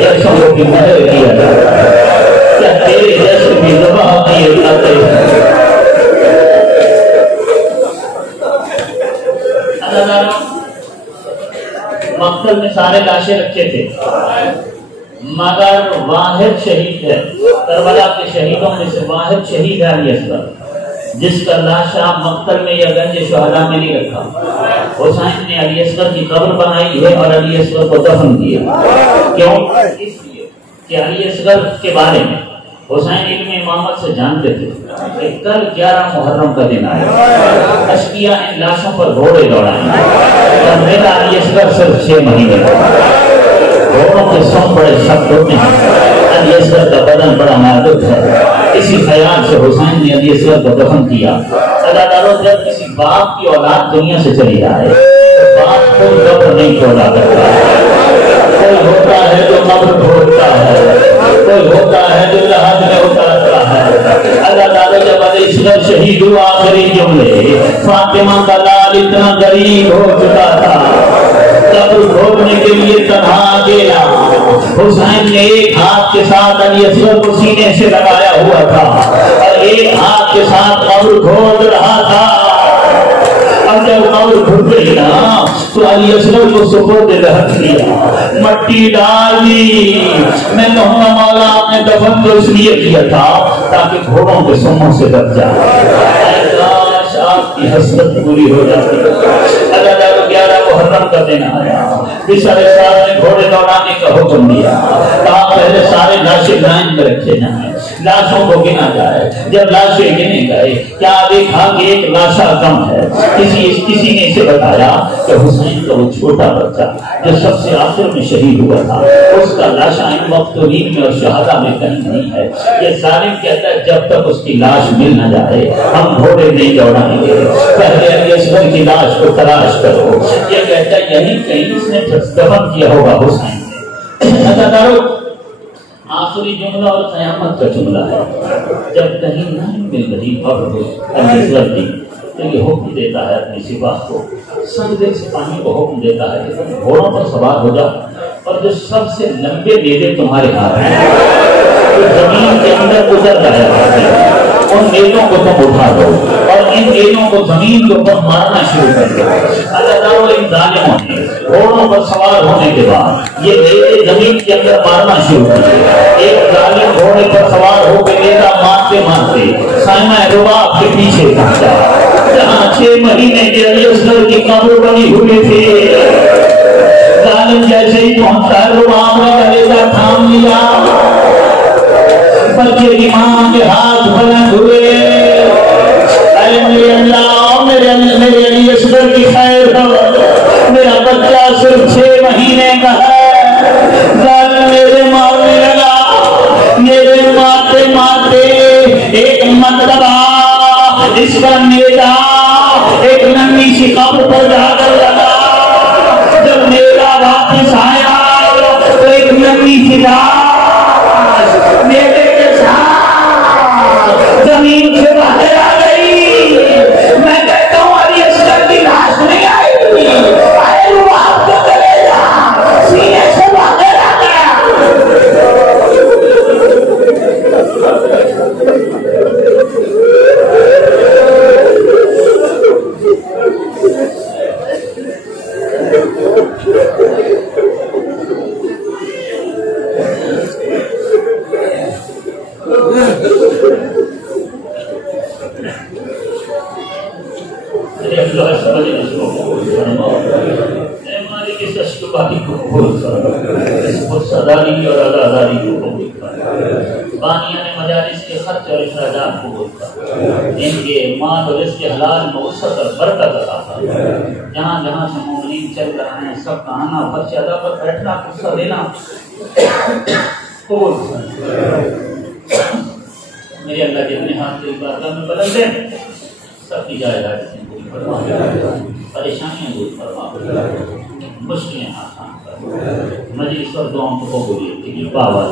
جیسوں کو بھی مدد کیا جاتا ہے، کیا تیرے جیسے بھی زباں کیے جاتے ہیں؟ مقتل میں سارے لاشیں رکھے تھے مگر واحد شہید ہے، کربلا کے شہیدوں میں سے واحد شہید ہے علی اصغر، جس کا لاشا مقتل میں یا گنج شہداء میں نہیں رکھا۔ حسین نے علی اصغر کی قبر بنائی ہے اور علی اصغر کو دفن کیا۔ کیوں؟ اس لیے کہ علی اصغر کے بارے میں حسین علم امامت سے جانتے تھے کہ کل 11 محرم کا دن آئے، اشقیاء ان لاشوں پر گھوڑے دوڑائیں گے اور میرا علی اصغر صرف 6 مہینے کا، گھوڑوں کے سم بڑے سخت ہوتے ہیں، علی اصغر کا بدن بڑا نازک ہے۔ اسی خیال سے حسین نے علی اصغر کو دفن کیا۔ اللہ تعالیٰ جب کسی باپ کی اولاد دنیا سے چلی جائے تو باپ خود قبر نہیں چھوڑا کرتا، کوئی ہوتا ہے جو قبر ڈھونڈتا ہے، کوئی ہوتا ہے جو لحاظ میں اتارتا ہے۔ اللہ تعالیٰ جب علی اصغر شہید ہوا، آخری جملے فاطمہ کا لال اتنا غریب ہو چکا تھا، قبر ڈھونڈنے کے لیے تنہا اکیلا حسین نے ایک ہاتھ کے ساتھ علی اصغر کو سینے سے لگایا ہوا تھا اور ایک ہاتھ کے ساتھ قبر کھود رہا تھا۔ اب جب قبر کھل گئی نا تو علی اصغر کو سپرد رکھ دیا، مٹی ڈال دی. میں کہوں گا مولا آپ نے دفن تو اس لیے کیا تھا تاکہ گھوڑوں کے سموں سے بچ جائے. کاش آپ کی حسرت پوری ہو جاتی. اللہ تعالیٰ 11 محرم کا دن آیا، بشر صاحب نے گھوڑے دوڑانے کا حکم دیا. کہا پہلے سارے لاشیں لائن میں رکھے جائیں، لاشوں کو گنا جائے. جب لاشیں گنے گئے کیا دیکھا کہ ایک لاشا کم ہے. کسی نے اسے بتایا کہ حسین کا وہ چھوٹا بچہ جو سب سے آخر میں شہید ہوا تھا اس کا لاشا ان وقت نیند میں اور شہادہ میں کہیں نہیں ہے. یہ ظالم کہتا ہے جب تک اس کی لاش مل نہ جائے ہم گھوڑے نہیں دوڑائیں گے، پہلے علی اصغر کی لاش کو تلاش کرو. یہ کہتا ہے یہی کہیں اس نے دفن کیا ہوگا حسین نے. آخری جملہ اور قیامت کا جملہ ہے. جب کہیں نہیں مل رہی قبر علی اصغر کی تو یہ حکم دیتا ہے اپنی سپاہ کو، سجدے سپاہی کو حکم دیتا ہے کہ تم گھوڑوں پر سوار ہو جاؤ اور جو سب سے لمبے نیزے تمہارے ہاتھ میں جو زمین کے اندر گزر رہے ہیں ان نیزوں کو تم اٹھا دو اور ان نیزوں کو زمین کے اوپر مارنا شروع کر دو. اللہ تعالیٰ ان ظالموں نے گھوڑوں پر سوار ہونے کے بعد یہ نیزے زمین کے اندر مارنا شروع کر دیا. ایک ظالم گھوڑے پر سوار ہو کے نیزہ مارتے مارتے خیمہ رباط کے پیچھے پہنچا جہاں 6 مہینے کے علی اصغر کی قبر بنی ہوئی تھی. ظالم جیسے ہی پہنچا رباط نے کلیجہ تھام لیا. بچے کی ماں کے ہاتھ بلند ہوئے، اے میرے اللہ میرے علی اصغر کی خیر ہو، میرا بچہ صرف 6 مہینے کا ہے. ظالم میرے مارنے لگا، میرے مارتے مارتے ایک مرتبہ اس کا نیزہ ایک ننھی سی قبر پر جا کر لگا. جب نیزہ واپس آیا تو ایک ننھی سی لاش نیزے کے ساتھ زمین سے باہر آ گئی. میں کہتا ہوں علی اصغر کی لاش نہیں آئی، آئے وہ آپ کو کرے گا سینے سے باہر آ گیا. اور اداداری کو قبول کر، بانیان مجالس کے خرچ اور اخراجات قبول کر، ان کے مال اور رزق حلال میں وسعت اور برکت عطا کر. جہاں جہاں سے مومنین چل رہے ہیں سب کا آنا، خرچ ادا پر بیٹھنا، قصہ دینا قبول کر. میرے اللہ جتنے ہاتھ کی بارگاہ میں بلند ہیں سب کی جائیدادیں پوری فرما، پریشانیاں دور فرما، مشکلیں آسان کر. مجلس اور دعاؤں کو قبولیت کی. باوا